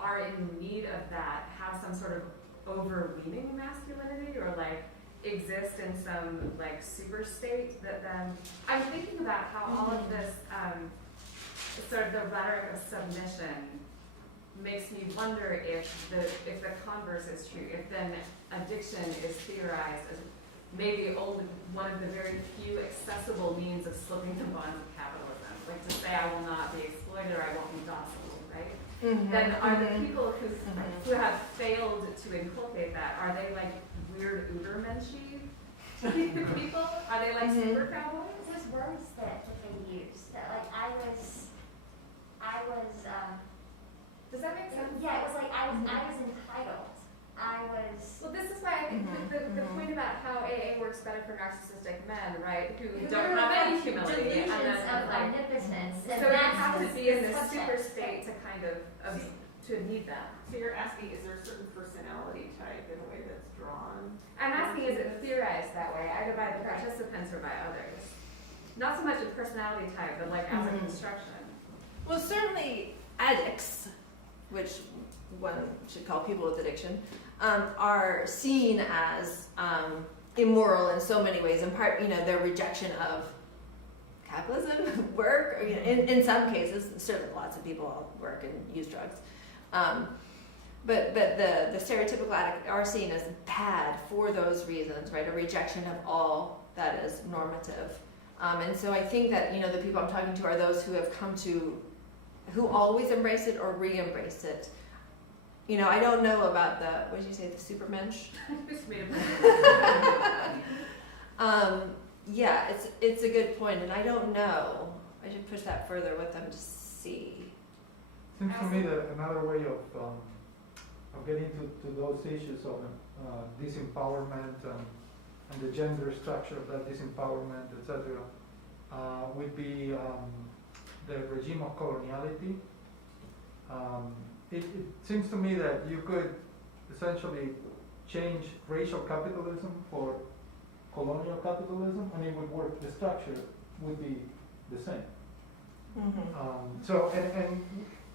are in need of that have some sort of overweening masculinity or like exist in some like super state that then I'm thinking about how all of this sort of the rhetoric of submission makes me wonder if the converse is true, if then addiction is theorized as maybe only one of the very few accessible means of slipping the bonds of capitalism, like to say I will not be exploited or I won't be docile, right? Then are the people who have failed to inculcate that, are they like weird Ubermenschy people? Are they like super cowboys? Those words that they use, that like I was Does that make sense? yeah, it was like I was entitled. Well, this is why I think the point about how AA works better for narcissistic men, right, who don't have any humility, and then of omnipotence. so you have to be in this super state to kind of to need that. So you're asking, is there a certain personality type in a way that's drawn? I'm asking, is it theorized that way, either by the participants or by others? Not so much a personality type, but like as a construction. Well, certainly addicts, which one should call people with addiction, are seen as immoral in so many ways. In part, their rejection of capitalism, work. Or, in some cases, certainly lots of people work and use drugs. But the stereotypical addict are seen as bad for those reasons, right? A rejection of all that is normative. And so I think that the people I'm talking to are those who have come to, who always embrace it or re-embrace it. I don't know about what did you say, the supermensch? Yeah, it's a good point, and I don't know. I should push that further with them to see. Seems to me that another way of getting to those issues of disempowerment and the gender structure of that disempowerment, etc., would be the regime of coloniality. It seems to me that you could essentially change racial capitalism for colonial capitalism, and it would work. The structure would be the same. So, and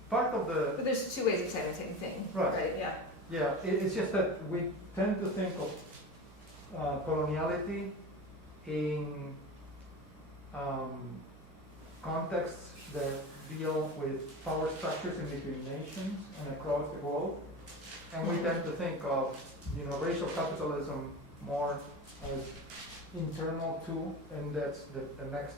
part of the... But there's two ways of saying the same thing. Right. Yeah. Yeah, it's just that we tend to think of coloniality in contexts that deal with power structures in between nations and across the globe. And we tend to think of, racial capitalism more as internal to, and that's the next,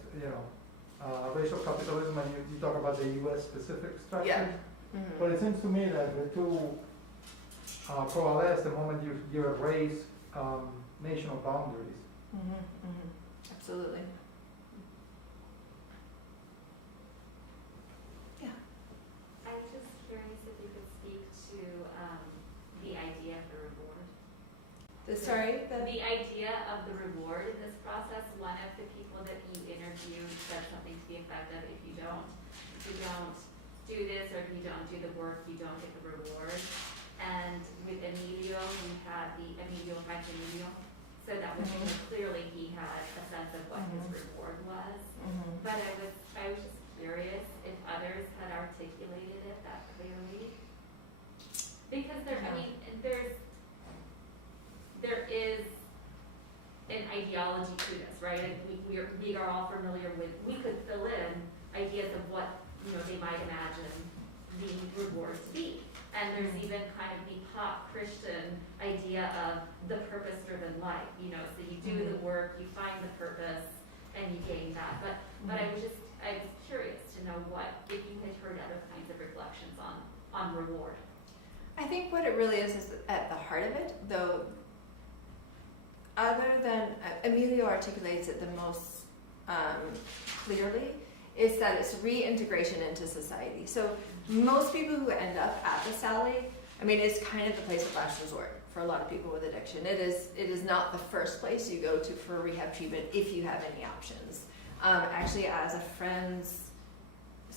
racial capitalism, and you talk about the U.S. specific structures. Yeah. Mhm. But it seems to me that the two coalesce the moment you erase national boundaries. Absolutely. I was just curious if you could speak to the idea of the reward. The idea of the reward in this process. One of the people that you interviewed said something to the effect of, if you don't do this, or if you don't do the work, you don't get the reward. And with Emilio, we had the Emilio, so that was clearly he had a sense of what his reward was. But I was just curious if others had articulated it that clearly. Because there is an ideology to this, right? And we are all familiar with, we could fill in ideas of what, they might imagine the reward to be. And there's even kind of the pop Christian idea of the purpose-driven life, so you do the work, you find the purpose, and you gain that. But I was curious to know if you had heard other kinds of reflections on reward. I think what it really is at the heart of it, though, other than Emilio articulates it the most clearly, is that it's reintegration into society. So most people who end up at the Sally, it's kind of the place of last resort for a lot of people with addiction. It is not the first place you go to for rehab treatment if you have any options. Actually, as a friend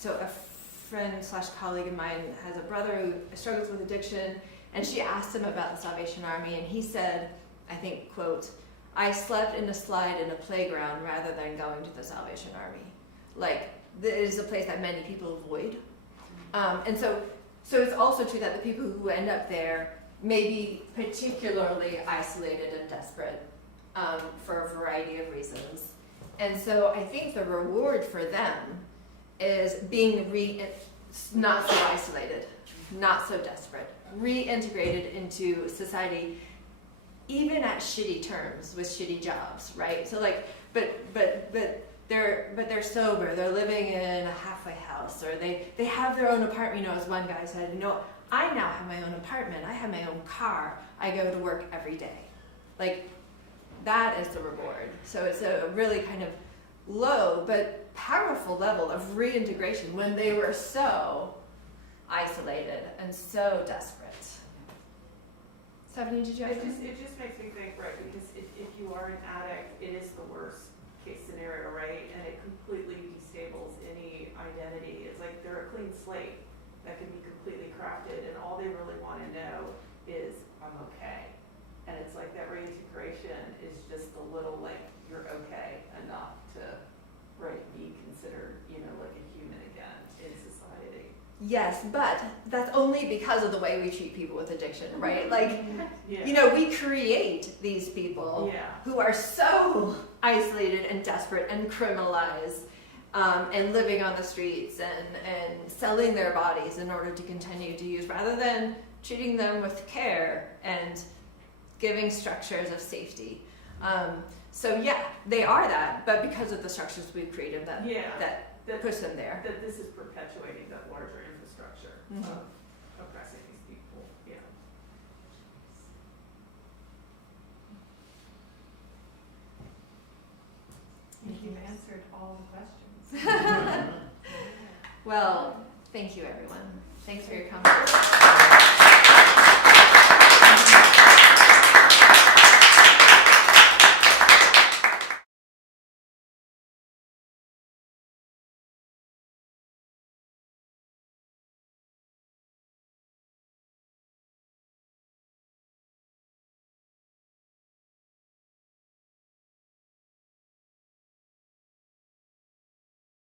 / colleague of mine has a brother who struggles with addiction, and she asked him about the Salvation Army, and he said, I think, quote, "I slept in a slide in a playground rather than going to the Salvation Army." Like, it is a place that many people avoid. And so it's also true that the people who end up there may be particularly isolated and desperate for a variety of reasons. And so I think the reward for them is being not so isolated, not so desperate, reintegrated into society, even at shitty terms with shitty jobs, right? So but they're sober, they're living in a halfway house, or they have their own apartment, as one guy said, I now have my own apartment, I have my own car, I go to work every day. Like, that is the reward. So it's a really kind of low but powerful level of reintegration when they were so isolated and so desperate. Stephanie, did you have something? It just makes me think, right, because if you are an addict, it is the worst case scenario, right? And it completely destables any identity. It's like they're a clean slate that can be completely crafted, and all they really want to know is, I'm okay. And it's like that reintegration is just a little you're okay enough to, right, be considered, like a human again in society. Yes, but that's only because of the way we treat people with addiction, right? Yeah. We create these people Yeah. who are so isolated and desperate and criminalized and living on the streets and selling their bodies in order to continue to use, rather than treating them with care and giving structures of safety. So yeah, they are that, but because of the structures we've created that push them there. That this is perpetuating that larger infrastructure of oppressing these people. Yeah. You've answered all the questions. Well, thank you everyone. Thanks for your comments.